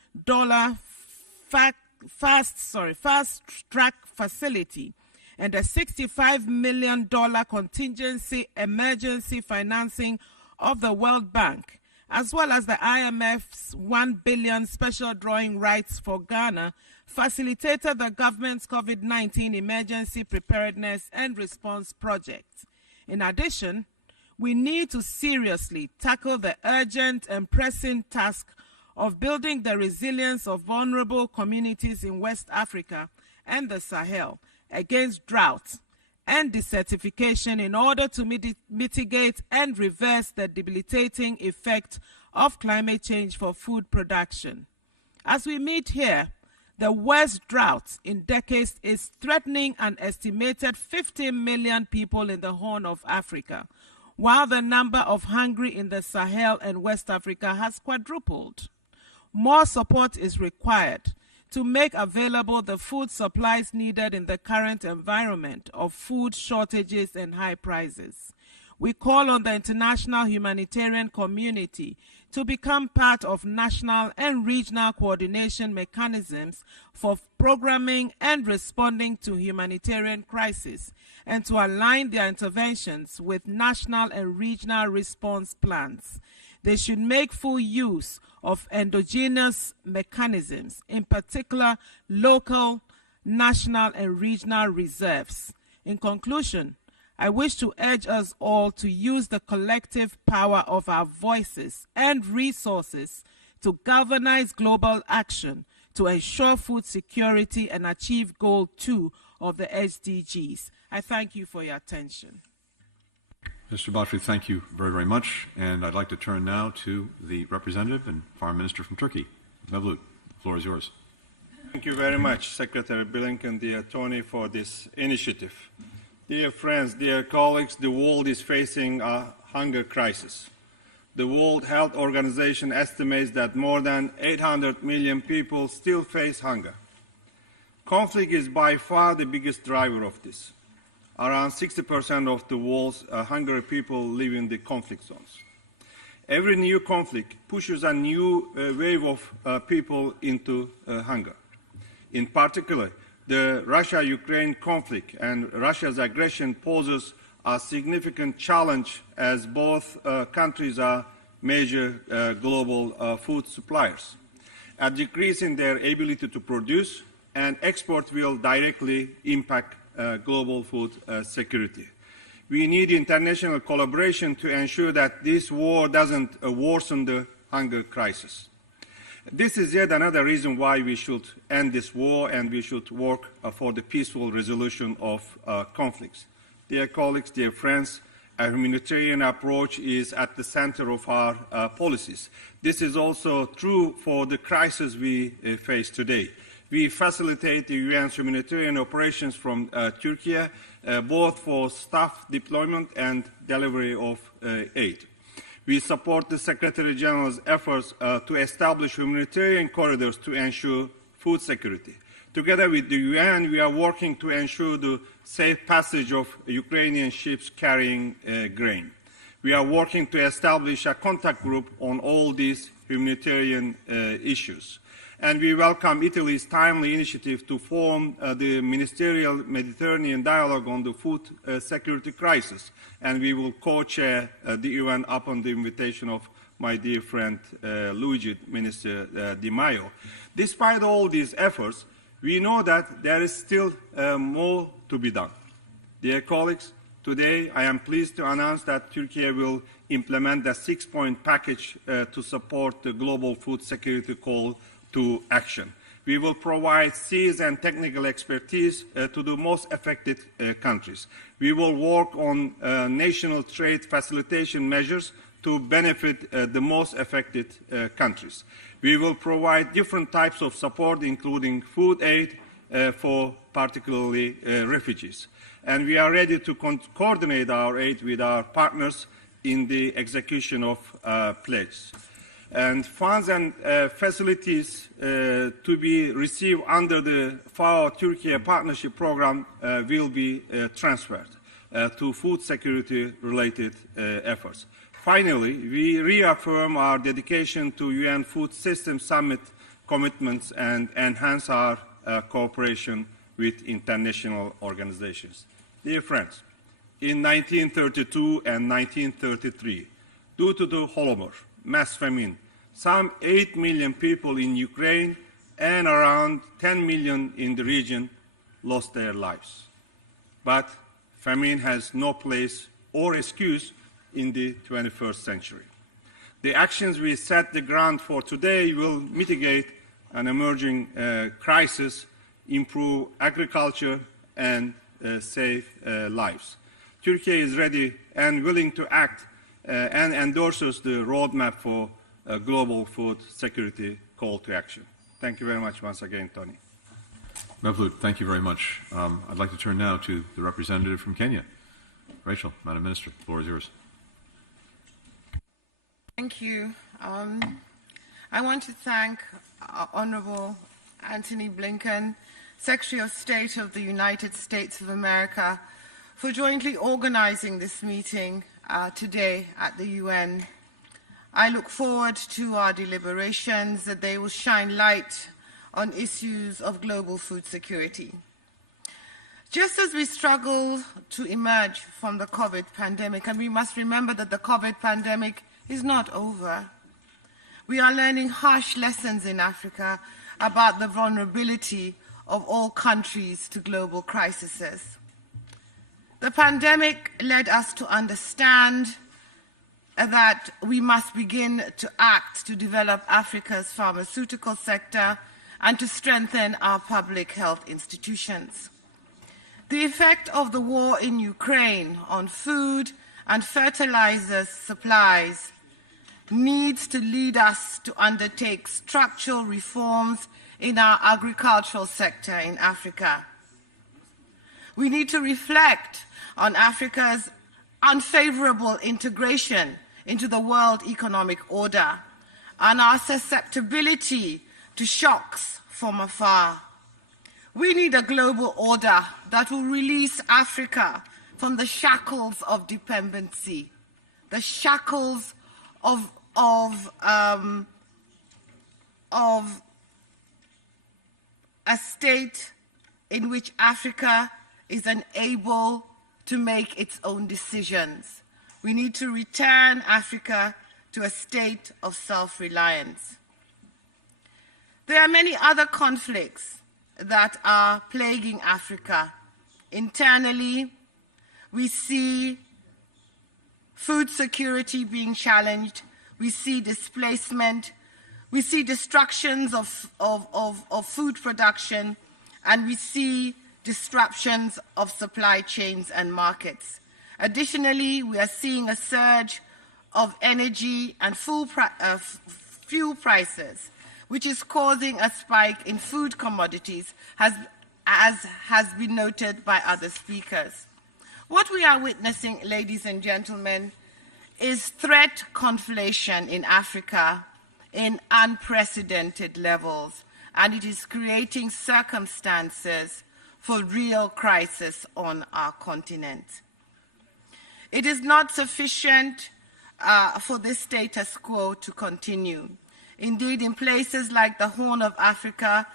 fast-track facility and a $65 million contingency emergency financing of the World Bank, as well as the IMF's $1 billion special drawing rights for Ghana, facilitated the government's COVID-19 emergency preparedness and response project. In addition, we need to seriously tackle the urgent and pressing task of building the resilience of vulnerable communities in West Africa and the Sahel against drought and desertification in order to mitigate and reverse the debilitating effect of climate change for food production. As we meet here, the worst drought in decades is threatening an estimated 50 million people in the Horn of Africa, while the number of hungry in the Sahel and West Africa has quadrupled. More support is required to make available the food supplies needed in the current environment of food shortages and high prices. We call on the international humanitarian community to become part of national and regional coordination mechanisms for programming and responding to humanitarian crises, and to align their interventions with national and regional response plans. They should make full use of endogenous mechanisms, in particular local, national, and regional reserves. In conclusion, I wish to urge us all to use the collective power of our voices and resources to galvanize global action to ensure food security and achieve Goal 2 of the SDGs. I thank you for your attention. Mr. Batri, thank you very, very much. And I'd like to turn now to the representative and Foreign Minister from Turkey, Mevlut. The floor is yours. Thank you very much, Secretary Blinken, dear Tony, for this initiative. Dear friends, dear colleagues, the world is facing a hunger crisis. The World Health Organization estimates that more than 800 million people still face hunger. Conflict is by far the biggest driver of this. Around 60% of the world's hungry people live in the conflict zones. Every new conflict pushes a new wave of people into hunger. In particular, the Russia-Ukraine conflict and Russia's aggression poses a significant challenge, as both countries are major global food suppliers. A decrease in their ability to produce and export will directly impact global food security. We need international collaboration to ensure that this war doesn't worsen the hunger crisis. This is yet another reason why we should end this war, and we should work for the peaceful resolution of conflicts. Dear colleagues, dear friends, a humanitarian approach is at the center of our policies. This is also true for the crisis we face today. We facilitate the UN's humanitarian operations from Turkey, both for staff deployment and delivery of aid. We support the Secretary General's efforts to establish humanitarian corridors to ensure food security. Together with the UN, we are working to ensure the safe passage of Ukrainian ships carrying grain. We are working to establish a contact group on all these humanitarian issues. And we welcome Italy's timely initiative to form the Ministerial Mediterranean Dialogue on the Food Security Crisis, and we will co-chair the UN upon the invitation of my dear friend Luigi, Minister Di Maio. Despite all these efforts, we know that there is still more to be done. Dear colleagues, today I am pleased to announce that Turkey will implement a 6-point package to support the global food security call to action. We will provide skills and technical expertise to the most affected countries. We will work on national trade facilitation measures to benefit the most affected countries. We will provide different types of support, including food aid for particularly refugees. And we are ready to coordinate our aid with our partners in the execution of pledges. And funds and facilities to be received under the FAO-Turkey Partnership Program will be transferred to food security-related efforts. Finally, we reaffirm our dedication to UN Food System Summit commitments and enhance our cooperation with international organizations. Dear friends, in 1932 and 1933, due to the Holodomor, mass famine, some 8 million people in Ukraine and around 10 million in the region lost their lives. But famine has no place or excuse in the 21st century. The actions we set the ground for today will mitigate an emerging crisis, improve agriculture, and save lives. Turkey is ready and willing to act and endorses the roadmap for global food security call to action. Thank you very much once again, Tony. Mevlut, thank you very much. I'd like to turn now to the representative from Kenya. Rachel, Madam Minister, the floor is yours. Thank you. I want to thank Honorable Antony Blinken, Secretary of State of the United States of America, for jointly organizing this meeting today at the UN. I look forward to our deliberations, that they will shine light on issues of global food security. Just as we struggle to emerge from the COVID pandemic, and we must remember that the COVID pandemic is not over, we are learning harsh lessons in Africa about the vulnerability of all countries to global crises. The pandemic led us to understand that we must begin to act to develop Africa's pharmaceutical sector and to strengthen our public health institutions. The effect of the war in Ukraine on food and fertilizer supplies needs to lead us to undertake structural reforms in our agricultural sector in Africa. We need to reflect on Africa's unfavorable integration into the world economic order and our susceptibility to shocks from afar. We need a global order that will release Africa from the shackles of dependency, the shackles of a state in which Africa is unable to make its own decisions. We need to return Africa to a state of self-reliance. There are many other conflicts that are plaguing Africa. Internally, we see food security being challenged, we see displacement, we see destructions of food production, and we see disruptions of supply chains and markets. Additionally, we are seeing a surge of energy and fuel prices, which is causing a spike in food commodities, as has been noted by other speakers. What we are witnessing, ladies and gentlemen, is threat conflation in Africa in unprecedented levels, and it is creating circumstances for real crisis on our continent. It is not sufficient for this status quo to continue. Indeed, in places like the Horn of Africa,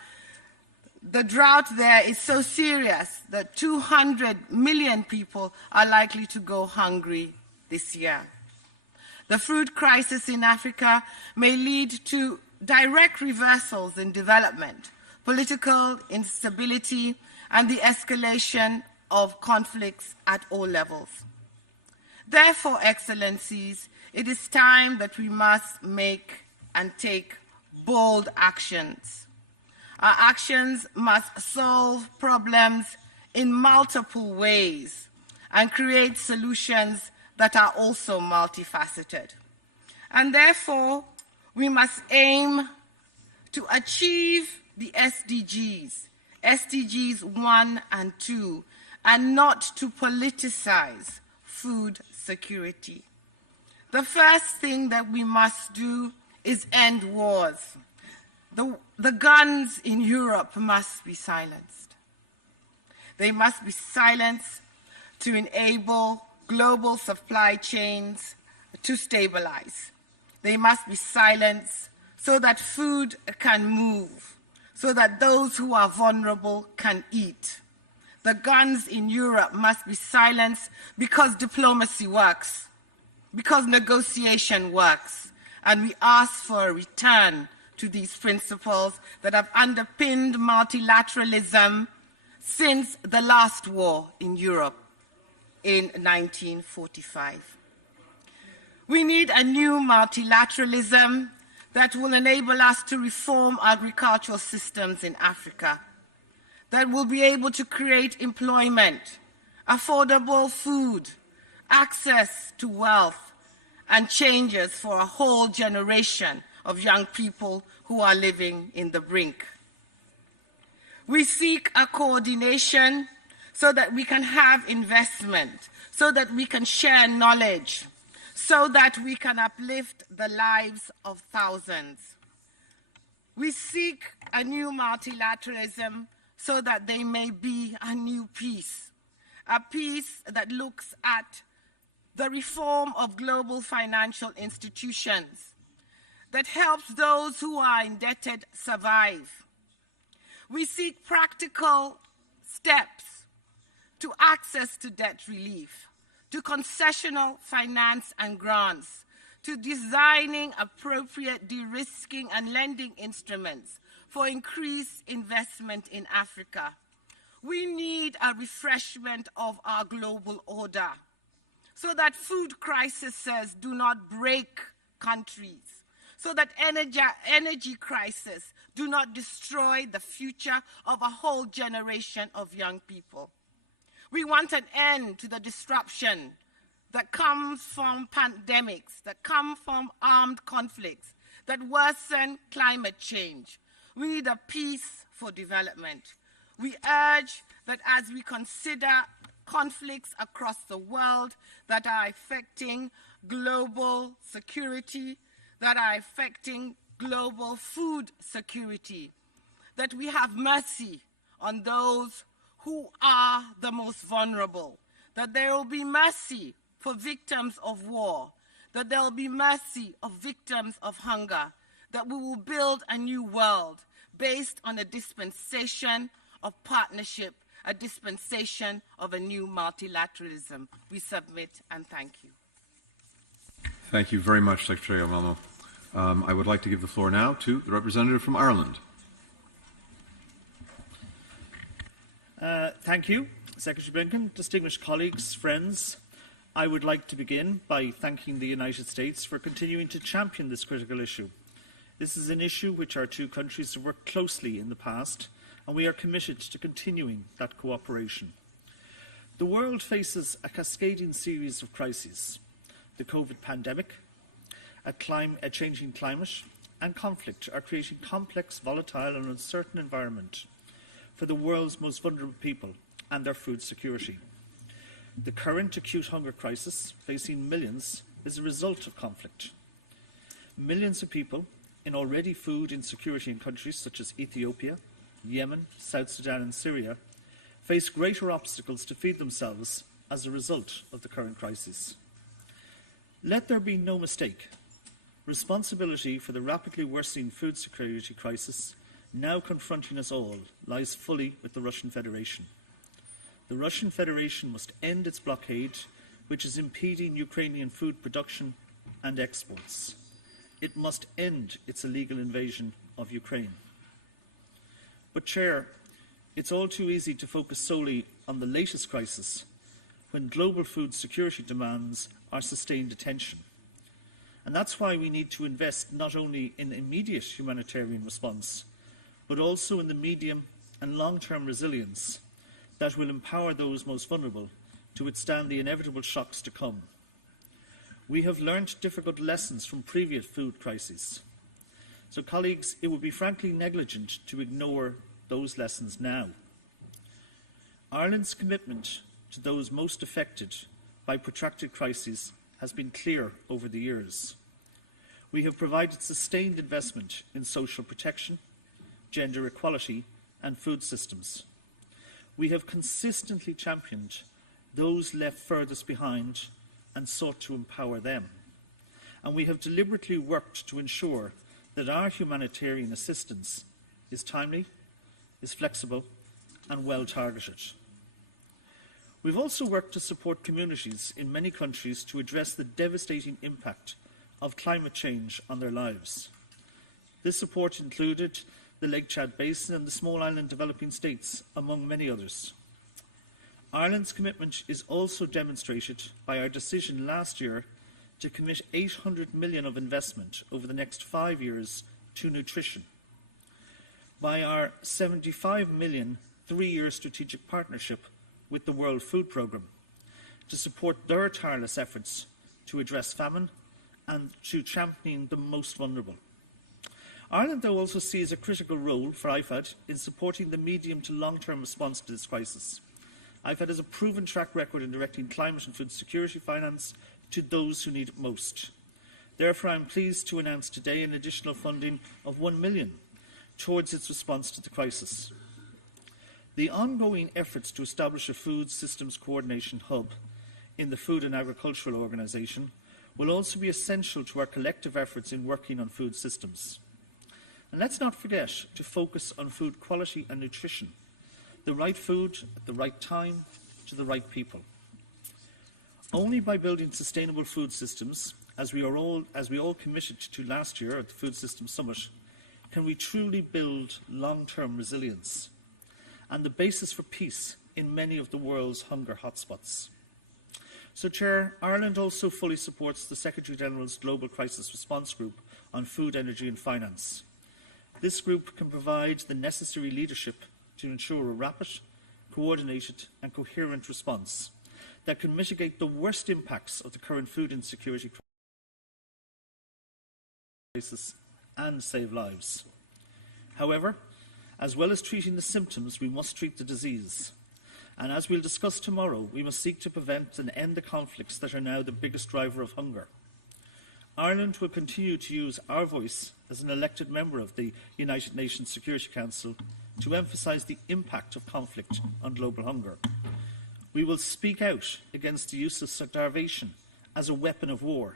the drought there is so serious that 200 million people are likely to go hungry this year. The food crisis in Africa may lead to direct reversals in development, political instability, and the escalation of conflicts at all levels. Therefore, Excellencies, it is time that we must make and take bold actions. Our actions must solve problems in multiple ways and create solutions that are also multifaceted. And therefore, we must aim to achieve the SDGs 1 and 2, and not to politicize food security. The first thing that we must do is end wars. The guns in Europe must be silenced. They must be silenced to enable global supply chains to stabilize. They must be silenced so that food can move, so that those who are vulnerable can eat. The guns in Europe must be silenced because diplomacy works, because negotiation works, and we ask for a return to these principles that have underpinned multilateralism since the last war in Europe in 1945. We need a new multilateralism that will enable us to reform agricultural systems in Africa, that will be able to create employment, affordable food, access to wealth, and changes for a whole generation of young people who are living in the brink. We seek a coordination so that we can have investment, so that we can share knowledge, so that we can uplift the lives of thousands. We seek a new multilateralism so that there may be a new peace, a peace that looks at the reform of global financial institutions, that helps those who are indebted survive. We seek practical steps to access to debt relief, to concessional finance and grants, to designing appropriate de-risking and lending instruments for increased investment in Africa. We need a refreshment of our global order so that food crises do not break countries, so that energy crises do not destroy the future of a whole generation of young people. We want an end to the disruption that comes from pandemics, that come from armed conflicts, that worsen climate change. We need a peace for development. We urge that as we consider conflicts across the world that are affecting global security, that are affecting global food security, that we have mercy on those who are the most vulnerable, that there will be mercy for victims of war, that there will be mercy of victims of hunger, that we will build a new world based on a dispensation of partnership, a dispensation of a new multilateralism. We submit and thank you. Thank you very much, Secretary Obama. I would like to give the floor now to the representative from Ireland. Thank you, Secretary Blinken. Distinguished colleagues, friends, I would like to begin by thanking the United States for continuing to champion this critical issue. This is an issue which our two countries have worked closely in the past, and we are committed to continuing that cooperation. The world faces a cascading series of crises: the COVID pandemic, a changing climate, and conflict are creating complex, volatile, and uncertain environment for the world's most vulnerable people and their food security. The current acute hunger crisis facing millions is a result of conflict. Millions of people in already food insecurity in countries such as Ethiopia, Yemen, South Sudan, and Syria face greater obstacles to feed themselves as a result of the current crisis. Let there be no mistake. Responsibility for the rapidly worsening food security crisis now confronting us all lies fully with the Russian Federation. The Russian Federation must end its blockade, which is impeding Ukrainian food production and exports. It must end its illegal invasion of Ukraine. But, Chair, it's all too easy to focus solely on the latest crisis when global food security demands are sustained attention. And that's why we need to invest not only in immediate humanitarian response, but also in the medium and long-term resilience that will empower those most vulnerable to withstand the inevitable shocks to come. We have learned difficult lessons from previous food crises. So, colleagues, it would be frankly negligent to ignore those lessons now. Ireland's commitment to those most affected by protracted crises has been clear over the years. We have provided sustained investment in social protection, gender equality, and food systems. We have consistently championed those left furthest behind and sought to empower them. And we have deliberately worked to ensure that our humanitarian assistance is timely, is flexible, and well targeted. We've also worked to support communities in many countries to address the devastating impact of climate change on their lives. This support included the Lake Chad Basin and the small island developing states, among many others. Ireland's commitment is also demonstrated by our decision last year to commit 800 million of investment over the next 5 years to nutrition, by our 75 million 3-year strategic partnership with the World Food Programme to support their tireless efforts to address famine and to championing the most vulnerable. Ireland, though, also sees a critical role for IFAD in supporting the medium to long-term response to this crisis. IFAD has a proven track record in directing climate and food security finance to those who need it most. Therefore, I am pleased to announce today an additional funding of 1 million towards its response to the crisis. The ongoing efforts to establish a food systems coordination hub in the Food and Agricultural Organisation will also be essential to our collective efforts in working on food systems. And let's not forget to focus on food quality and nutrition, the right food at the right time to the right people. Only by building sustainable food systems, as we all committed to last year at the Food Systems Summit, can we truly build long-term resilience and the basis for peace in many of the world's hunger hotspots. So, Chair, Ireland also fully supports the Secretary-General's Global Crisis Response Group on Food, Energy and Finance. This group can provide the necessary leadership to ensure a rapid, coordinated and coherent response that can mitigate the worst impacts of the current food insecurity crisis and save lives. However, as well as treating the symptoms, we must treat the disease. And as we'll discuss tomorrow, we must seek to prevent and end the conflicts that are now the biggest driver of hunger. Ireland will continue to use our voice as an elected member of the United Nations Security Council to emphasise the impact of conflict on global hunger. We will speak out against the use of starvation as a weapon of war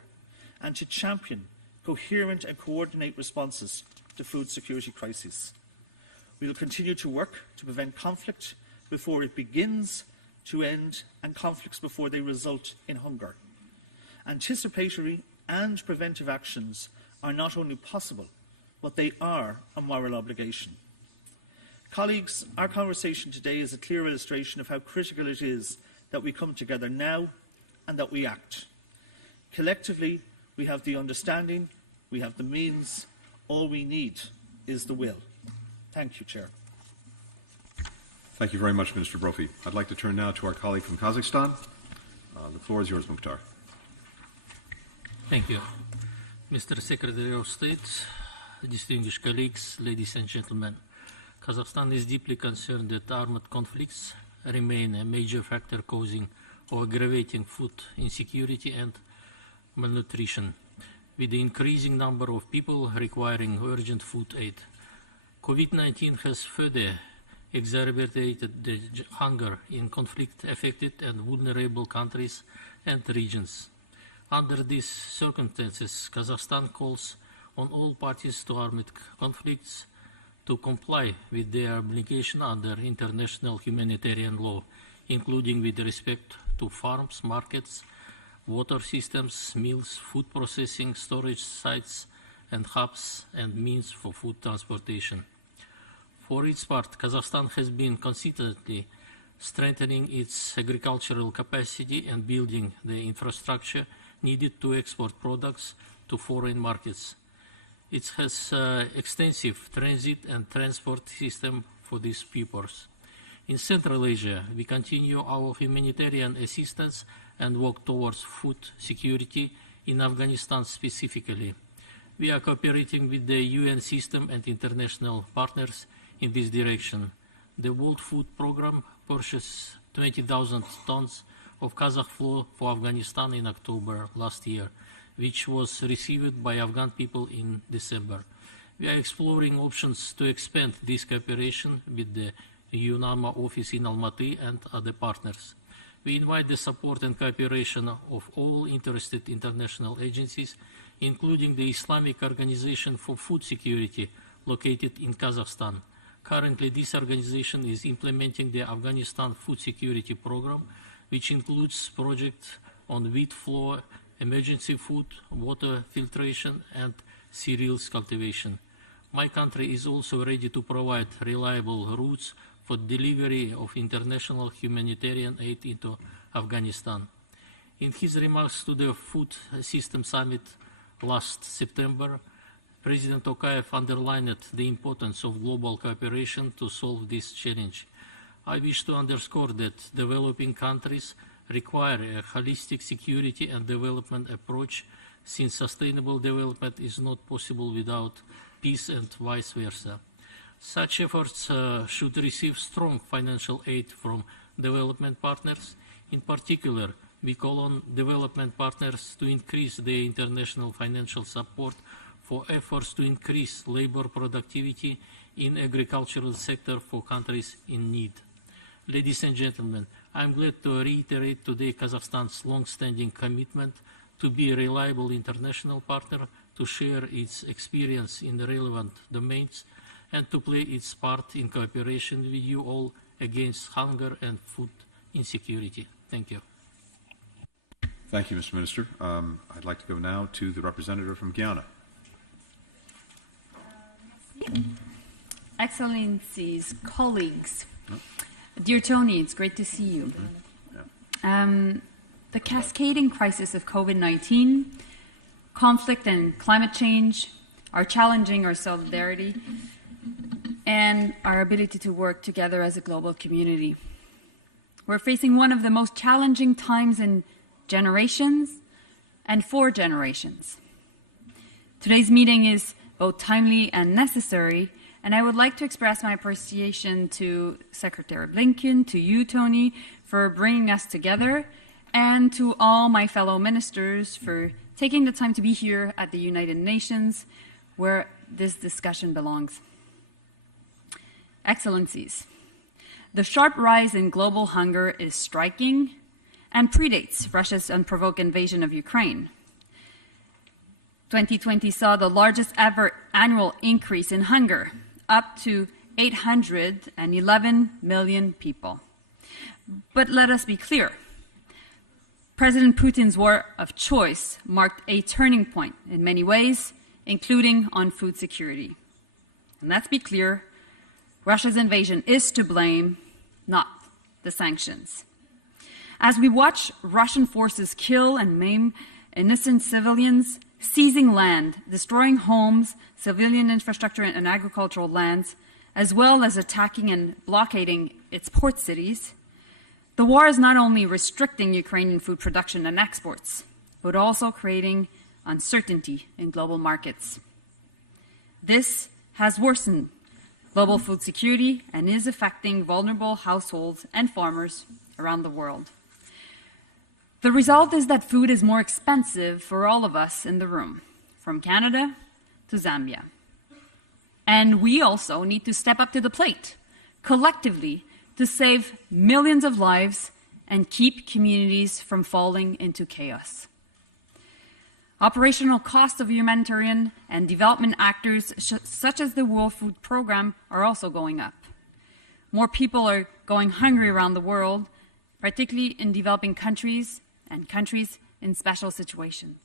and to champion coherent and coordinate responses to food security crises. We will continue to work to prevent conflict before it begins to end and conflicts before they result in hunger. Anticipatory and preventive actions are not only possible, but they are a moral obligation. Colleagues, our conversation today is a clear illustration of how critical it is that we come together now and that we act. Collectively, we have the understanding, we have the means, all we need is the will. Thank you, Chair. Thank you very much, Minister Brophy. I'd like to turn now to our colleague from Kazakhstan. The floor is yours, Mukhtar. Thank you. Mr. Secretary of State, distinguished colleagues, ladies and gentlemen, Kazakhstan is deeply concerned that armed conflicts remain a major factor causing or aggravating food insecurity and malnutrition, with the increasing number of people requiring urgent food aid. COVID-19 has further exacerbated the hunger in conflict-affected and vulnerable countries and regions. Under these circumstances, Kazakhstan calls on all parties to armed conflicts to comply with their obligation under international humanitarian law, including with respect to farms, markets, water systems, mills, food processing, storage sites, and hubs and means for food transportation. For its part, Kazakhstan has been consistently strengthening its agricultural capacity and building the infrastructure needed to export products to foreign markets. It has extensive transit and transport system for these purposes. In Central Asia, we continue our humanitarian assistance and work towards food security in Afghanistan specifically. We are cooperating with the UN system and international partners in this direction. The World Food Programme purchased 20,000 tons of Kazakh flour for Afghanistan in October last year, which was received by Afghan people in December. We are exploring options to expand this cooperation with the UNAMA office in Almaty and other partners. We invite the support and cooperation of all interested international agencies, including the Islamic Organization for Food Security located in Kazakhstan. Currently, this organization is implementing the Afghanistan Food Security Program, which includes projects on wheat flour, emergency food, water filtration, and cereals cultivation. My country is also ready to provide reliable routes for delivery of international humanitarian aid into Afghanistan. In his remarks to the Food System Summit last September, President Tokayev underlined the importance of global cooperation to solve this challenge. I wish to underscore that developing countries require a holistic security and development approach, since sustainable development is not possible without peace and vice versa. Such efforts should receive strong financial aid from development partners. In particular, we call on development partners to increase their international financial support for efforts to increase labor productivity in agricultural sector for countries in need. Ladies and gentlemen, I am glad to reiterate today Kazakhstan's long-standing commitment to be a reliable international partner, to share its experience in the relevant domains, and to play its part in cooperation with you all against hunger and food insecurity. Thank you. Thank you, Mr. Minister. I'd like to go now to the representative from Guyana. Excellencies, colleagues, dear Tony, it's great to see you. The cascading crisis of COVID-19, conflict and climate change are challenging our solidarity and our ability to work together as a global community. We're facing one of the most challenging times in generations and for generations. Today's meeting is both timely and necessary, and I would like to express my appreciation to Secretary Blinken, to you, Tony, for bringing us together, and to all my fellow ministers for taking the time to be here at the United Nations, where this discussion belongs. Excellencies, the sharp rise in global hunger is striking and predates Russia's unprovoked invasion of Ukraine. 2020 saw the largest ever annual increase in hunger, up to 811 million people. But let us be clear. President Putin's war of choice marked a turning point in many ways, including on food security. And let's be clear, Russia's invasion is to blame, not the sanctions. As we watch Russian forces kill and maim innocent civilians, seizing land, destroying homes, civilian infrastructure and agricultural lands, as well as attacking and blockading its port cities, the war is not only restricting Ukrainian food production and exports, but also creating uncertainty in global markets. This has worsened global food security and is affecting vulnerable households and farmers around the world. The result is that food is more expensive for all of us in the room, from Canada to Zambia. And we also need to step up to the plate, collectively, to save millions of lives and keep communities from falling into chaos. Operational costs of humanitarian and development actors such as the World Food Programme are also going up. More people are going hungry around the world, particularly in developing countries and countries in special situations.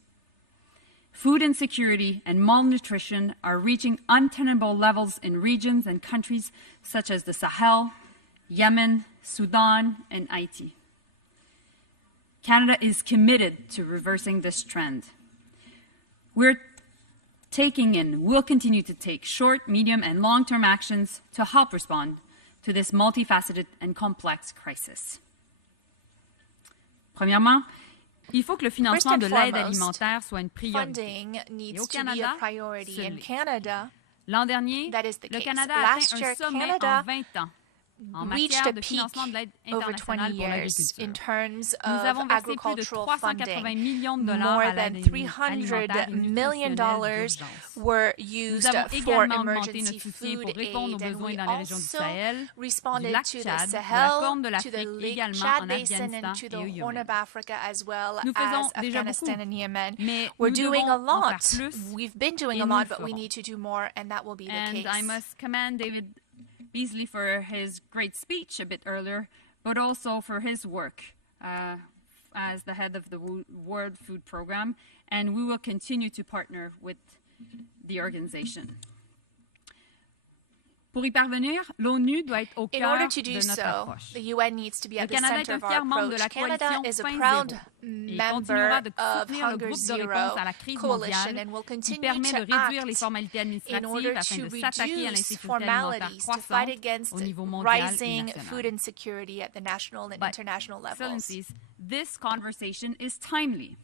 Food insecurity and malnutrition are reaching untenable levels in regions and countries such as the Sahel, Yemen, Sudan, and Haiti. Canada is committed to reversing this trend. We're taking and will continue to take short, medium, and long-term actions to help respond to this multifaceted and complex crisis. Premièrement, il faut que le financement de l'aide alimentaire soit une priorité. Et au Canada, l'an dernier, le Canada a atteint un sommet en 20 ans. Reached a peak over 20 years in terms of agricultural funding. More than $300 million were used for emergency food aid, and we also responded to the Sahel, to the Lake Chad Basin, and to the Horn of Africa, as well as Afghanistan and Yemen. We're doing a lot. We've been doing a lot, but we need to do more, and that will be the case. And I must commend David Beasley for his great speech a bit earlier, but also for his work as the head of the World Food Programme, and we will continue to partner with the organization. Pour y parvenir, l'ONU doit être au cœur de notre approche. The UN needs to be at the Canada est center un of our fier membre de la approach. Canada coalition is a Fin proud Zéro et member continuera de of soutenir le Hunger groupe de Zero réponse à la crise coalition mondiale and will qui continue permet to de réduire les act formalités in order administratives afin to de s'attaquer à reduce l'insécurité alimentaire formalities to fight croissante against au niveau mondial et rising national. food insecurity at the national and international levels. Excellencies, this conversation is timely.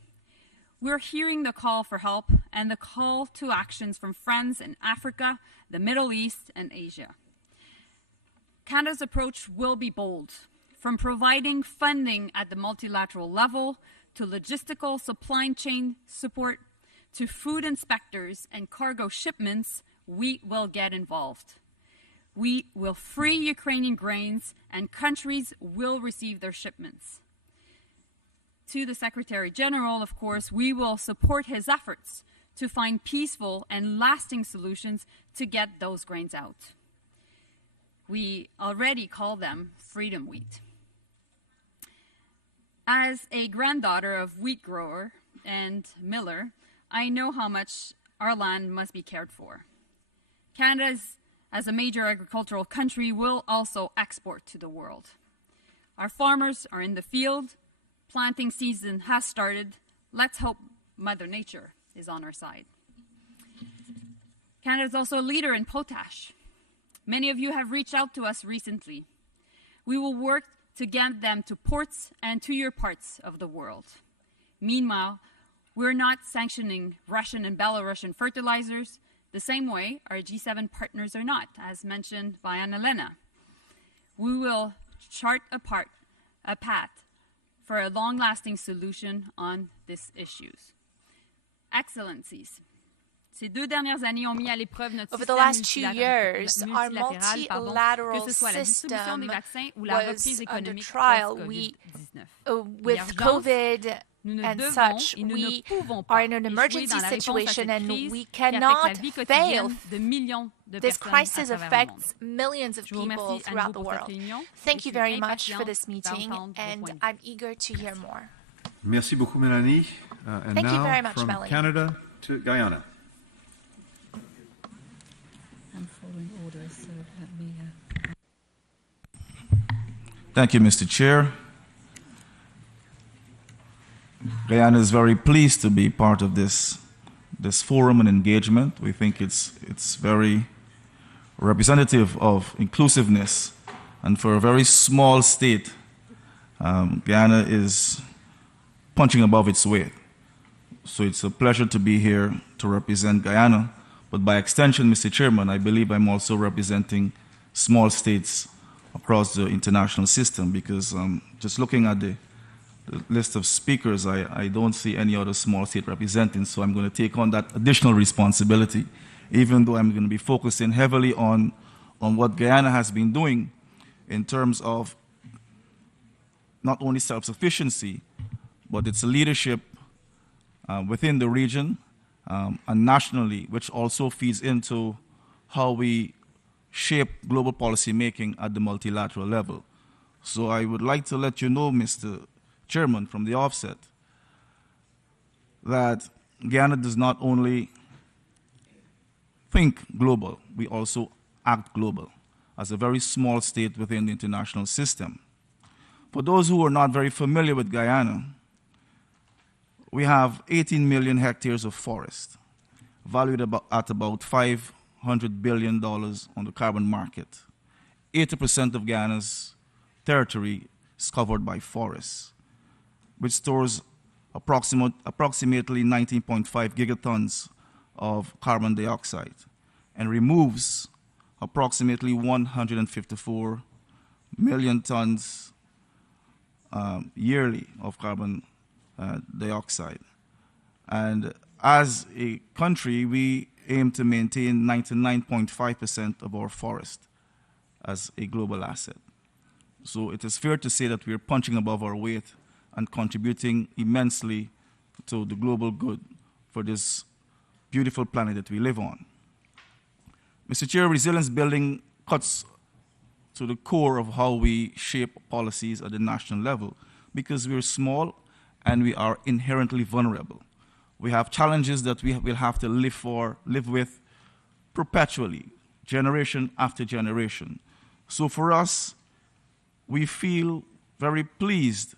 We're hearing the call for help and the call to actions from friends in Africa, the Middle East, and Asia. Canada's approach will be bold, from providing funding at the multilateral level to logistical supply chain support to food inspectors and cargo shipments. We will get involved. We will free Ukrainian grains and countries will receive their shipments. To the Secretary General, of course, we will support his efforts to find peaceful and lasting solutions to get those grains out. We already call them freedom wheat. As a granddaughter of wheat grower and miller, I know how much our land must be cared for. Canada, as a major agricultural country, will also export to the world. Our farmers are in the field. Planting season has started. Let's hope Mother Nature is on our side. Canada is also a leader in potash. Many of you have reached out to us recently. We will work to get them to ports and to your parts of the world. Meanwhile, we're not sanctioning Russian and Belarusian fertilizers the same way our G7 partners are not, as mentioned by Anna-Lena. We will chart a path for a long-lasting solution on these issues. Excellencies, ces 2 dernières années ont mis à l'épreuve notre Over the last 2 years, our multilateral system was under trial. With COVID and such, we are in an emergency situation and we cannot fail. This crisis affects millions of people throughout the world. Thank you very much for this meeting, and I'm eager to hear more. Merci beaucoup, Mélanie. And Thank you now, very much, from Melanie. Canada to Guyana. I'm following orders, so let me... Thank you, Mr. Chair. Guyana is very pleased to be part of this forum and engagement. We think it's very representative of inclusiveness, and for a very small state, Guyana is punching above its weight. So it's a pleasure to be here to represent Guyana, but by extension, Mr. Chairman, I believe I'm also representing small states across the international system, because just looking at the list of speakers, I don't see any other small state representing, so I'm going to take on that additional responsibility, even though I'm going to be focusing heavily on what Guyana has been doing in terms of not only self-sufficiency, but its leadership within the region and nationally, which also feeds into how we shape global policy making at the multilateral level. So I would like to let you know, Mr. Chairman, from the offset, that Guyana does not only think global, we also act global as a very small state within the international system. For those who are not very familiar with Guyana, we have 18 million hectares of forest, valued at about $500 billion on the carbon market. 80% of Guyana's territory is covered by forests, which stores approximately 19.5 gigatons of carbon dioxide and removes approximately 154 million tons yearly of carbon dioxide. And as a country, we aim to maintain 99.5% of our forest as a global asset. So it is fair to say that we are punching above our weight and contributing immensely to the global good for this beautiful planet that we live on. Mr. Chair, resilience building cuts to the core of how we shape policies at the national level, because we're small and we are inherently vulnerable. We have challenges that we will have to live with perpetually, generation after generation. So for us, we feel very pleased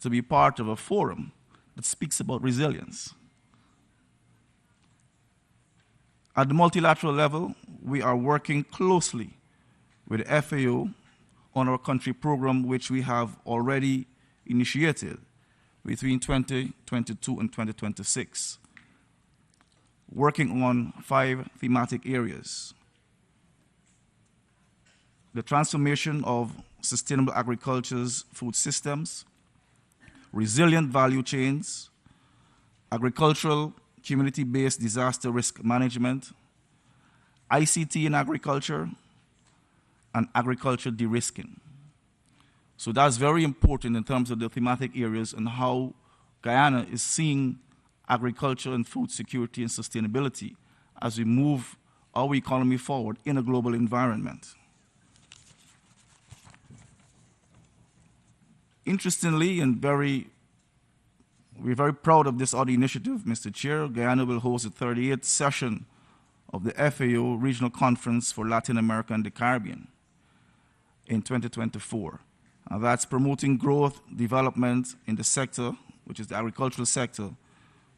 to be part of a forum that speaks about resilience. At the multilateral level, we are working closely with the FAO on our country program, which we have already initiated between 2022 and 2026, working on 5 thematic areas: the transformation of sustainable agriculture's food systems, resilient value chains, agricultural community-based disaster risk management, ICT in agriculture, and agriculture de-risking. So that's very important in terms of the thematic areas and how Guyana is seeing agriculture and food security and sustainability as we move our economy forward in a global environment. Interestingly, and we're very proud of this other initiative, Mr. Chair. Guyana will host the 38th session of the FAO Regional Conference for Latin America and the Caribbean in 2024. That's promoting growth, development in the sector, which is the agricultural sector,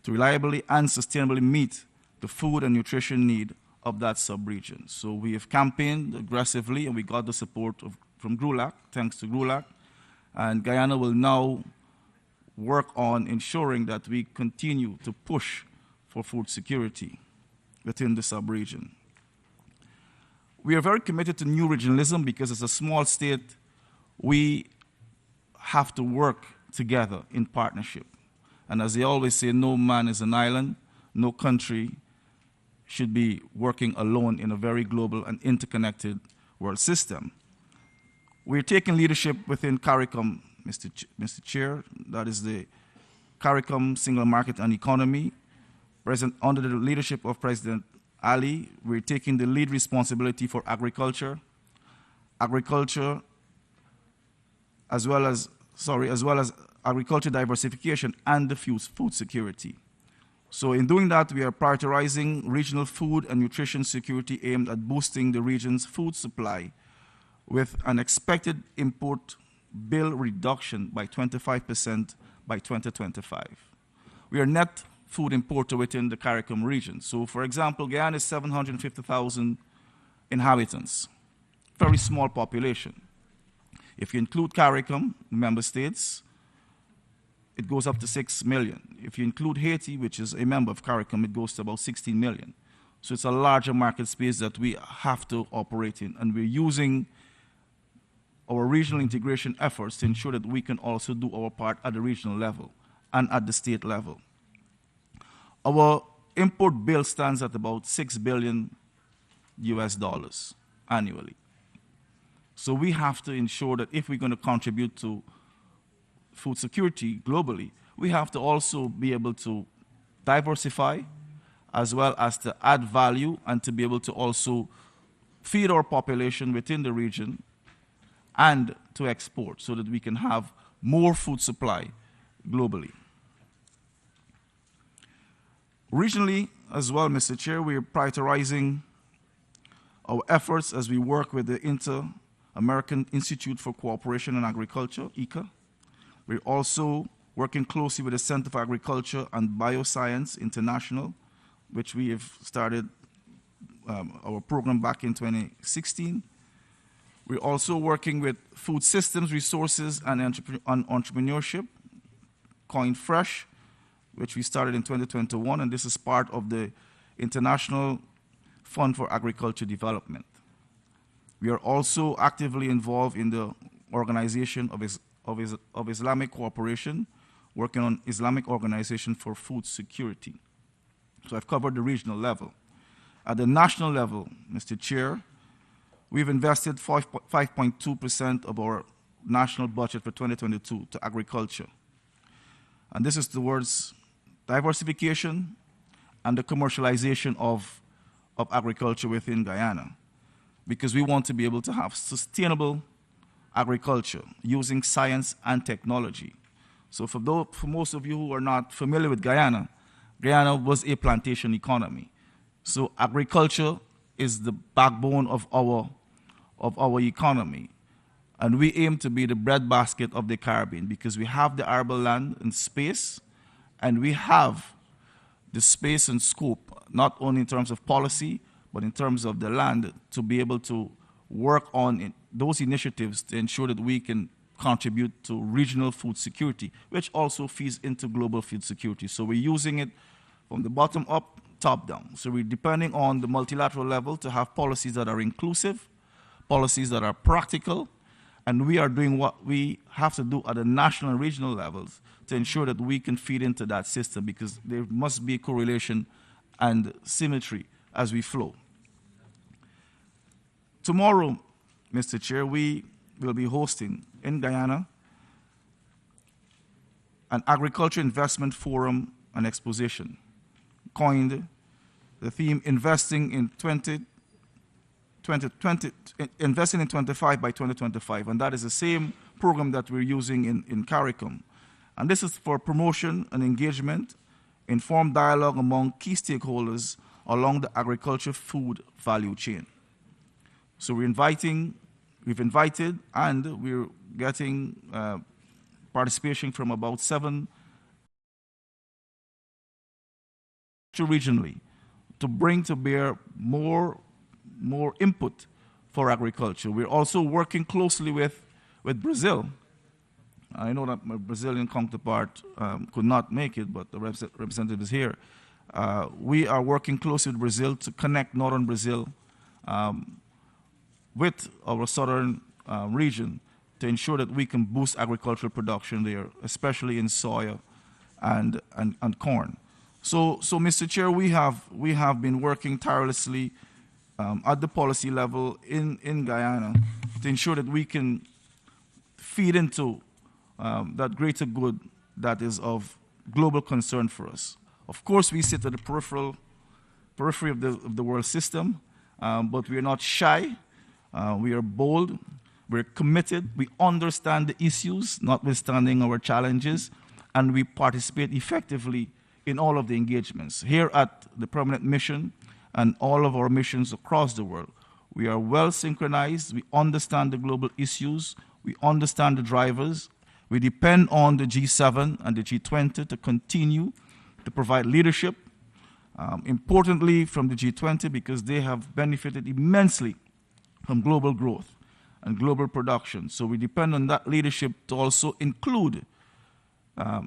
to reliably and sustainably meet the food and nutrition need of that sub-region. So we have campaigned aggressively, and we got the support from GRULAC, thanks to GRULAC. And Guyana will now work on ensuring that we continue to push for food security within the sub-region. We are very committed to new regionalism because as a small state, we have to work together in partnership. And as they always say, no man is an island, no country should be working alone in a very global and interconnected world system. We're taking leadership within CARICOM, Mr. Chair. That is the CARICOM Single Market and Economy. Under the leadership of President Ali, we're taking the lead responsibility for agriculture, as well as agriculture diversification and the food security. So in doing that, we are prioritizing regional food and nutrition security aimed at boosting the region's food supply with an expected import bill reduction by 25% by 2025. We are net food importer within the CARICOM region. So for example, Guyana is 750,000 inhabitants, very small population. If you include CARICOM, member states, it goes up to 6 million. If you include Haiti, which is a member of CARICOM, it goes to about 16 million. So it's a larger market space that we have to operate in, and we're using our regional integration efforts to ensure that we can also do our part at the regional level and at the state level. Our import bill stands at about $6 billion annually. So we have to ensure that if we're going to contribute to food security globally, we have to also be able to diversify as well as to add value and to be able to also feed our population within the region and to export so that we can have more food supply globally. Regionally as well, Mr. Chair, we are prioritizing our efforts as we work with the Inter-American Institute for Cooperation in Agriculture, ICA. We're also working closely with the Center for Agriculture and Bioscience International, which we have started our program back in 2016. We're also working with food systems, resources, and entrepreneurship, coined Fresh, which we started in 2021, and this is part of the International Fund for Agriculture Development. We are also actively involved in the Organization of Islamic Cooperation, working on Islamic Organization for Food Security. So I've covered the regional level. At the national level, Mr. Chair, we've invested 5.2% of our national budget for 2022 to agriculture. And this is towards diversification and the commercialization of agriculture within Guyana, because we want to be able to have sustainable agriculture using science and technology. So for most of you who are not familiar with Guyana, Guyana was a plantation economy. So agriculture is the backbone of our economy. And we aim to be the breadbasket of the Caribbean because we have the arable land and space, and we have the space and scope, not only in terms of policy, but in terms of the land, to be able to work on those initiatives to ensure that we can contribute to regional food security, which also feeds into global food security. So we're using it from the bottom up, top down. So we're depending on the multilateral level to have policies that are inclusive, policies that are practical, and we are doing what we have to do at the national and regional levels to ensure that we can feed into that system, because there must be a correlation and symmetry as we flow. Tomorrow, Mr. Chair, we will be hosting in Guyana an agriculture investment forum and exposition, coined the theme investing in 25 by 2025, and that is the same program that we're using in CARICOM. And this is for promotion and engagement, informed dialogue among key stakeholders along the agriculture food value chain. So we've invited, and we're getting participation from about 7 regionally to bring to bear more input for agriculture. We're also working closely with Brazil. I know that my Brazilian counterpart could not make it, but the representative is here. We are working closely with Brazil to connect northern Brazil with our southern region to ensure that we can boost agricultural production there, especially in soya and corn. So, Mr. Chair, we have been working tirelessly at the policy level in Guyana to ensure that we can feed into that greater good that is of global concern for us. Of course, we sit at the periphery of the world system, but we are not shy. We are bold. We're committed. We understand the issues, notwithstanding our challenges, and we participate effectively in all of the engagements. Here at the Permanent Mission and all of our missions across the world, we are well synchronized. We understand the global issues. We understand the drivers. We depend on the G7 and the G20 to continue to provide leadership, importantly from the G20, because they have benefited immensely from global growth and global production. So we depend on that leadership to also include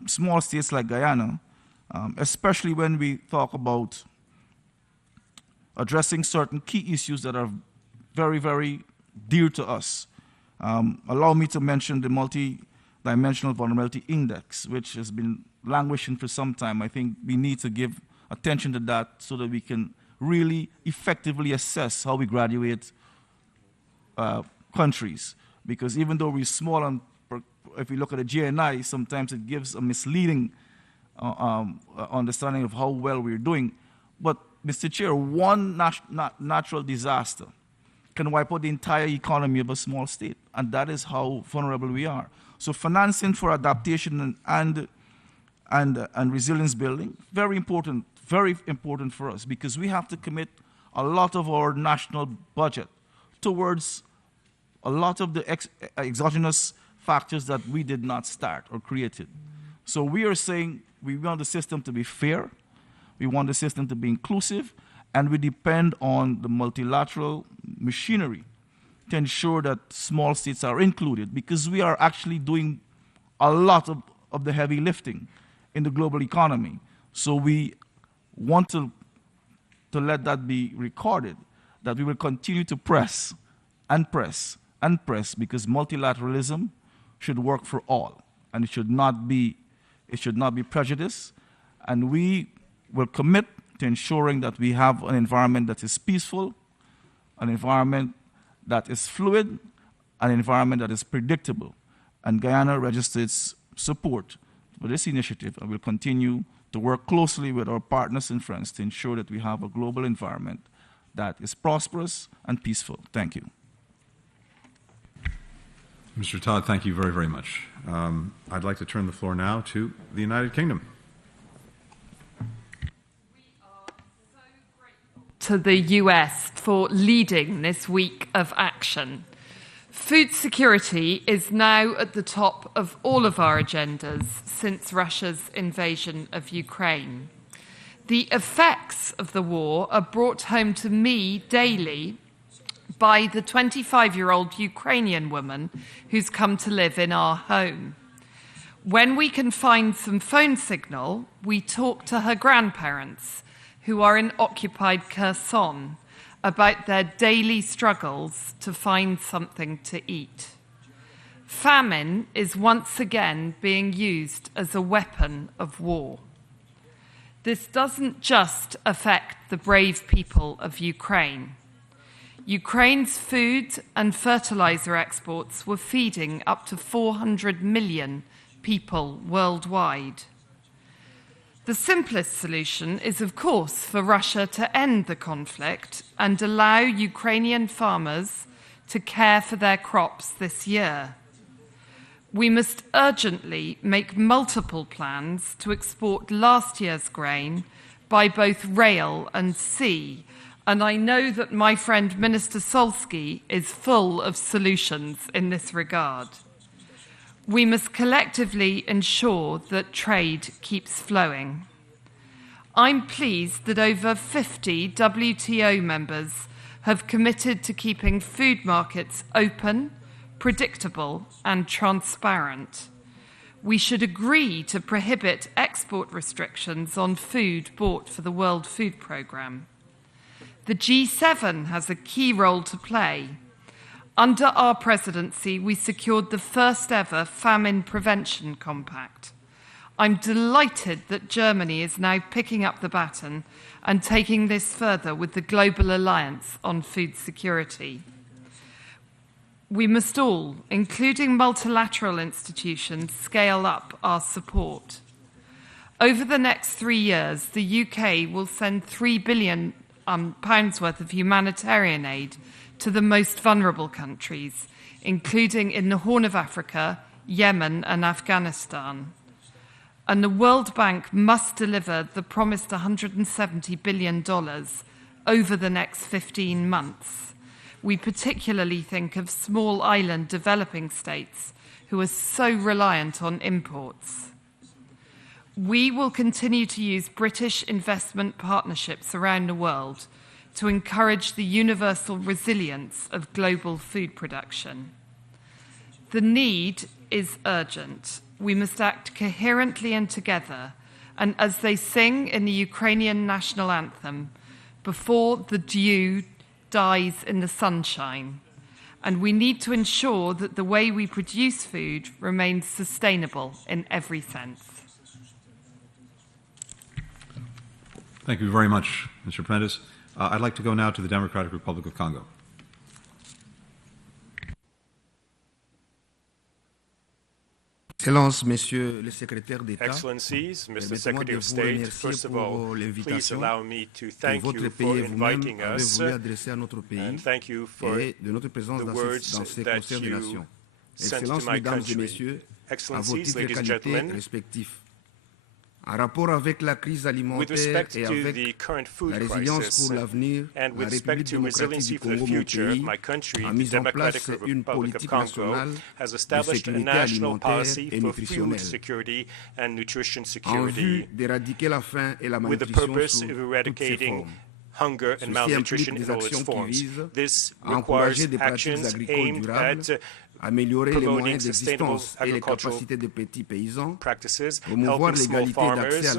small states like Guyana, especially when we talk about addressing certain key issues that are very, very dear to us. Allow me to mention the Multi-Dimensional Vulnerability Index, which has been languishing for some time. I think we need to give attention to that so that we can really effectively assess how we graduate countries. Because even though we're small, and if we look at the GNI, sometimes it gives a misleading understanding of how well we're doing. But, Mr. Chair, one natural disaster can wipe out the entire economy of a small state, and that is how vulnerable we are. So financing for adaptation and resilience building, very important for us, because we have to commit a lot of our national budget towards a lot of the exogenous factors that we did not start or created. So we are saying we want the system to be fair, we want the system to be inclusive, and we depend on the multilateral machinery to ensure that small states are included, because we are actually doing a lot of the heavy lifting in the global economy. So we want to let that be recorded, that we will continue to press and press and press, because multilateralism should work for all, and it should not be prejudice. And we will commit to ensuring that we have an environment that is peaceful, an environment that is fluid, an environment that is predictable. And Guyana registers support for this initiative, and will continue to work closely with our partners and friends to ensure that we have a global environment that is prosperous and peaceful. Thank you. Mr. Todd, thank you very, very much. I'd like to turn the floor now to the United Kingdom. to the US for leading this week of action. Food security is now at the top of all of our agendas since Russia's invasion of Ukraine. The effects of the war are brought home to me daily by the 25-year-old Ukrainian woman who's come to live in our home. When we can find some phone signal, we talk to her grandparents, who are in occupied Kherson, about their daily struggles to find something to eat. Famine is once again being used as a weapon of war. This doesn't just affect the brave people of Ukraine. Ukraine's food and fertilizer exports were feeding up to 400 million people worldwide. The simplest solution is, of course, for Russia to end the conflict and allow Ukrainian farmers to care for their crops this year. We must urgently make multiple plans to export last year's grain by both rail and sea, and I know that my friend Minister Solsky is full of solutions in this regard. We must collectively ensure that trade keeps flowing. I'm pleased that over 50 WTO members have committed to keeping food markets open, predictable, and transparent. We should agree to prohibit export restrictions on food bought for the World Food Programme. The G7 has a key role to play. Under our presidency, we secured the first ever famine prevention compact. I'm delighted that Germany is now picking up the baton and taking this further with the Global Alliance on Food Security. We must all, including multilateral institutions, scale up our support. Over the next 3 years, the UK will send £3 billion worth of humanitarian aid to the most vulnerable countries, including in the Horn of Africa, Yemen, and Afghanistan. And the World Bank must deliver the promised $170 billion over the next 15 months. We particularly think of small island developing states who are so reliant on imports. We will continue to use British investment partnerships around the world to encourage the universal resilience of global food production. The need is urgent. We must act coherently and together, and as they sing in the Ukrainian national anthem, before the dew dies in the sunshine. And we need to ensure that the way we produce food remains sustainable in every sense. Thank you very much, Mr. Prentice. I'd like to go now to the Democratic Republic of Congo. Excellencies, Mr. Secretary of State, first of all, please allow me to thank you for inviting us and thank you for the words that you sent to my country. Excellencies, ladies and gentlemen, with respect to the current food crisis and with respect to resiliency for the future, my country, the Democratic Republic of Congo, has established a national policy for food security and nutrition security with the purpose of eradicating hunger and malnutrition in all its forms. This requires actions aimed at promoting sustainable agricultural practices, helping small farmers,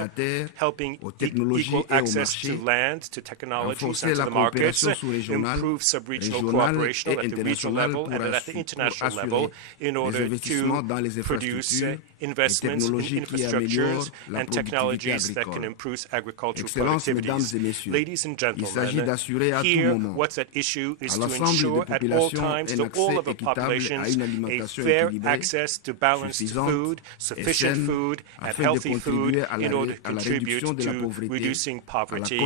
helping equal access to land, to technologies, and to the markets, improve sub-regional cooperation at the regional level and at the international level in order to produce investments in infrastructures and technologies that can improve agricultural productivities. Ladies and gentlemen, here what's at issue is to ensure at all times to all of the populations a fair access to balanced food, sufficient food, and healthy food in order to contribute to reducing poverty,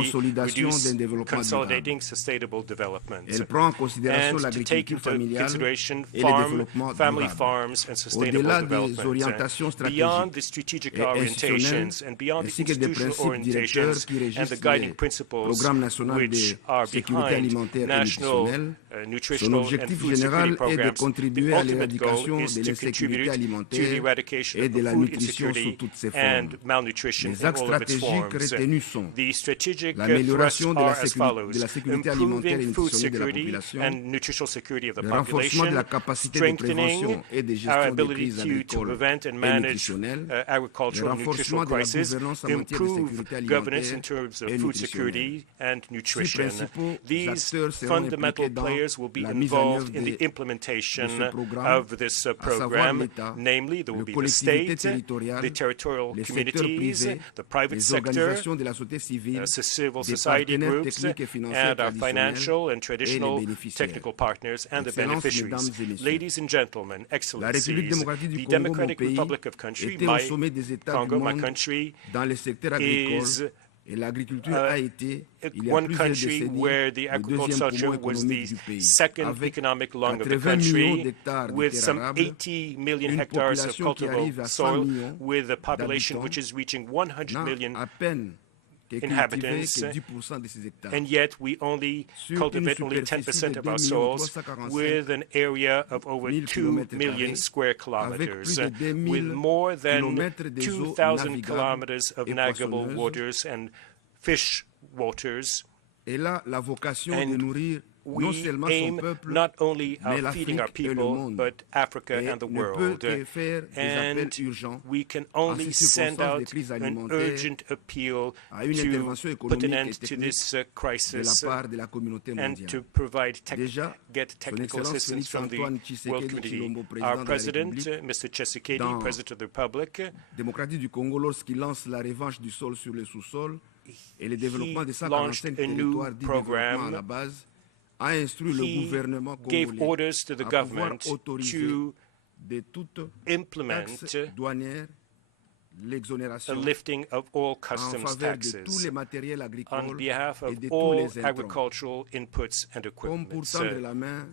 consolidating sustainable development, and to take into consideration family farms and sustainable development. Beyond the strategic orientations and beyond the institutional orientations and the guiding principles nationale de which are sécurité behind alimentaire et national nutritionnelle. Son nutritional and objectif food général security est de programs. contribuer The à ultimate l'éradication goal is de to l'insécurité contribute to the alimentaire eradication et of de la food nutrition sous insecurity toutes ses formes. and malnutrition Les in axes all of its stratégiques forms. retenus sont The strategic thrusts l'amélioration de are la as follows: sécurité alimentaire et improving food nutritionnelle de la security population, and nutritional security of the le renforcement de population, la capacité de prévention strengthening et de our gestion des ability crises to agricoles prevent and et manage nutritionnelles, le agricultural and nutritional renforcement de la crisis, gouvernance en matière de improve sécurité governance in alimentaire terms of et food nutritionnelle. security and Six nutrition. principaux These acteurs seront fundamental impliqués dans players will be la mise en œuvre involved in the implementation de ce programme, of this à savoir program. l'État, Namely, there will les be the collectivités state, territoriales, the territorial les secteurs communities, privés, the private les sector, organisations de la société civile, civil des society partenaires groups, techniques et financiers and our financial and et les traditional bénéficiaires. technical partners and the Excellences, beneficiaries. mesdames et messieurs, Ladies and gentlemen, la République excellencies, démocratique du the Congo, mon Democratic pays, Republic of Country, était au my sommet des États Congo, du my monde country, dans le secteur agricole, is et l'agriculture a été, il y a one plusieurs country décennies, where the le deuxième agriculture poumon was économique the du pays, second avec economic lung of the 80 millions country, d'hectares de with terres some arables, 80 million une hectares of population qui arrive cultivable à 100 soil, millions with a population d'habitants, which is reaching 100 million n'a à peine que cultivé inhabitants, que 10% de ces hectares. and yet we only Sur cultivate une only superficie 10% de of our 2 soils, 345 with an area of over 000 2 kilomètres million carrés, square avec kilometers, plus de 2 000 with more than kilomètres des eaux 2,000 navigables kilometers of et navigable poissonneuses. waters and fish waters. Et là, la vocation And de nourrir non we seulement son aim peuple, not only mais at feeding our l'Afrique et le people, monde. but Africa Et and the ne peut world. que faire des appels And urgents we can à only ces send circonstances de out crise an alimentaire, urgent appeal à une to intervention put an économique end et to technique this de la crisis part de la communauté and mondiale. to provide Déjà, get Son technical Excellence assistance Félix from the Antoine world Tshisekedi community. Tshilombo, président Our de la President, République, Mr. Tshisekedi, dans President of the Republic, démocratique du Congo, lorsqu'il lance la revanche du sol sur le sous-sol et le développement de launched 145 a new territoires dits développement à program. la base, a instruit le He gouvernement gave congolais orders to the à pouvoir government autoriser to de toute implement taxe douanière a l'exonération lifting of all en customs faveur de tous taxes les matériels on agricoles behalf et of de tous all les intrants, agricultural inputs and comme pour equipment, tendre la main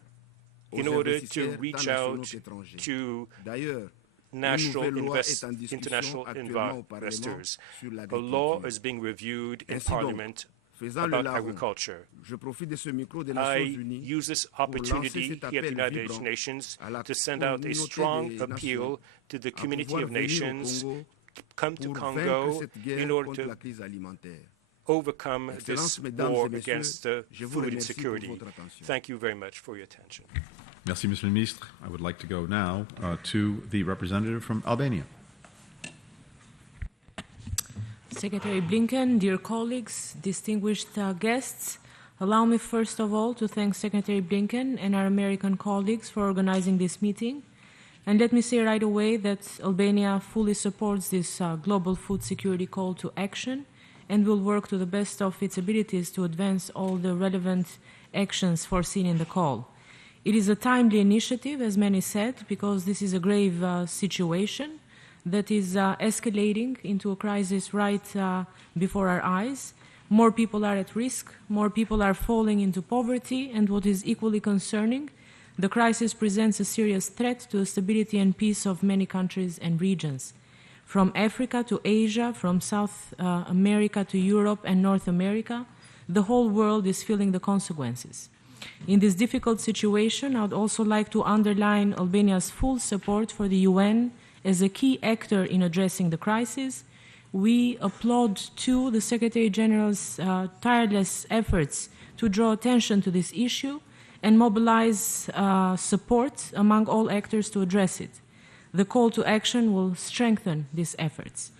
aux in order to investisseurs reach tant nationaux out qu'étrangers. to National national loi est en discussion international actuellement au Parlement investors. sur A law l'agriculture. is being reviewed in Ainsi donc, Parliament faisant le about larron, agriculture. je profite de ce micro des Nations I Unies use this pour lancer opportunity cet here at the appel United vibrant Nations à la to send out a communauté strong des appeal nations to the à community pouvoir of venir au nations, Congo come to pour Congo vaincre cette guerre in order contre to la crise alimentaire. overcome Excellences, this mesdames war et messieurs, against je vous food remercie pour insecurity. votre attention. Thank you very much for your attention. Merci, Monsieur le Ministre. I would like to go now to the representative from Albania. Secretary Blinken, dear colleagues, distinguished guests, allow me first of all to thank Secretary Blinken and our American colleagues for organizing this meeting. And let me say right away that Albania fully supports this global food security call to action and will work to the best of its abilities to advance all the relevant actions foreseen in the call. It is a timely initiative, as many said, because this is a grave situation that is escalating into a crisis right before our eyes. More people are at risk, more people are falling into poverty, and what is equally concerning, the crisis presents a serious threat to the stability and peace of many countries and regions. From Africa to Asia, from South America to Europe and North America, the whole world is feeling the consequences. In this difficult situation, I would also like to underline Albania's full support for the UN as a key actor in addressing the crisis. We applaud, too, the Secretary General's tireless efforts to draw attention to this issue and mobilize support among all actors to address it. The call to action will strengthen these efforts.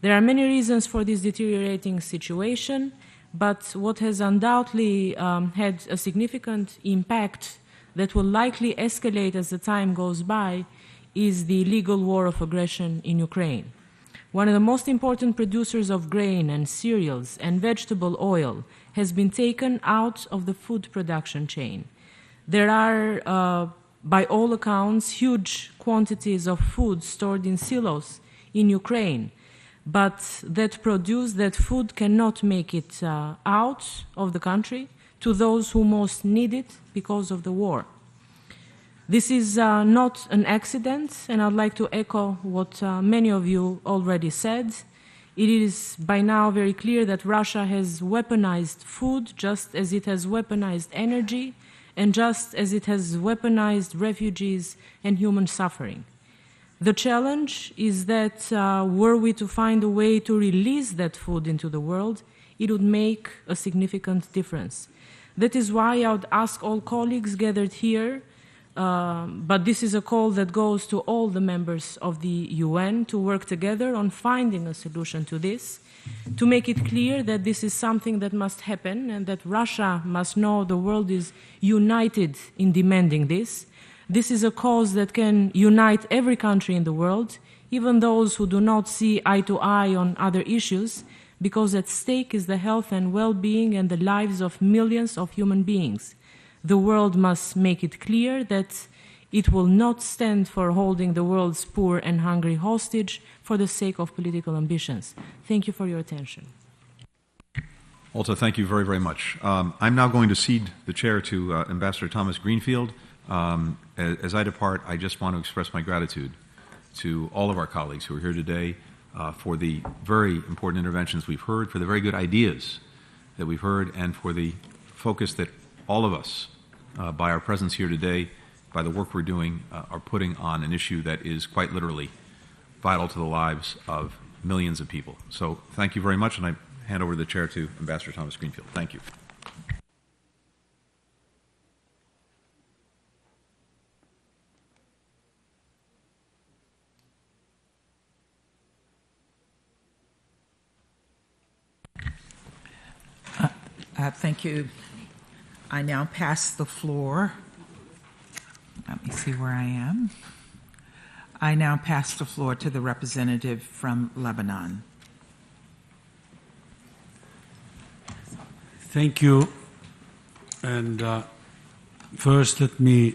There are many reasons for this deteriorating situation, but what has undoubtedly had a significant impact that will likely escalate as the time goes by is the illegal war of aggression in Ukraine. One of the most important producers of grain and cereals and vegetable oil has been taken out of the food production chain. There are, by all accounts, huge quantities of food stored in silos in Ukraine, but that food cannot make it out of the country to those who most need it because of the war. This is not an accident, and I'd like to echo what many of you already said. It is by now very clear that Russia has weaponized food just as it has weaponized energy and just as it has weaponized refugees and human suffering. The challenge is that were we to find a way to release that food into the world, it would make a significant difference. That is why I would ask all colleagues gathered here, but this is a call that goes to all the members of the UN to work together on finding a solution to this, to make it clear that this is something that must happen and that Russia must know the world is united in demanding this. This is a cause that can unite every country in the world, even those who do not see eye to eye on other issues, because at stake is the health and well-being and the lives of millions of human beings. The world must make it clear that it will not stand for holding the world's poor and hungry hostage for the sake of political ambitions. Thank you for your attention. Walter, thank you very, very much. I'm now going to cede the chair to Ambassador Thomas Greenfield. As I depart, I just want to express my gratitude to all of our colleagues who are here today for the very important interventions we've heard, for the very good ideas that we've heard, and for the focus that all of us, by our presence here today, by the work we're doing, are putting on an issue that is quite literally vital to the lives of millions of people. So thank you very much, and I hand over the chair to Ambassador Thomas Greenfield. Thank you. Thank you. I now pass the floor. Let me see where I am. I now pass the floor to the representative from Lebanon. Thank you. And first, let me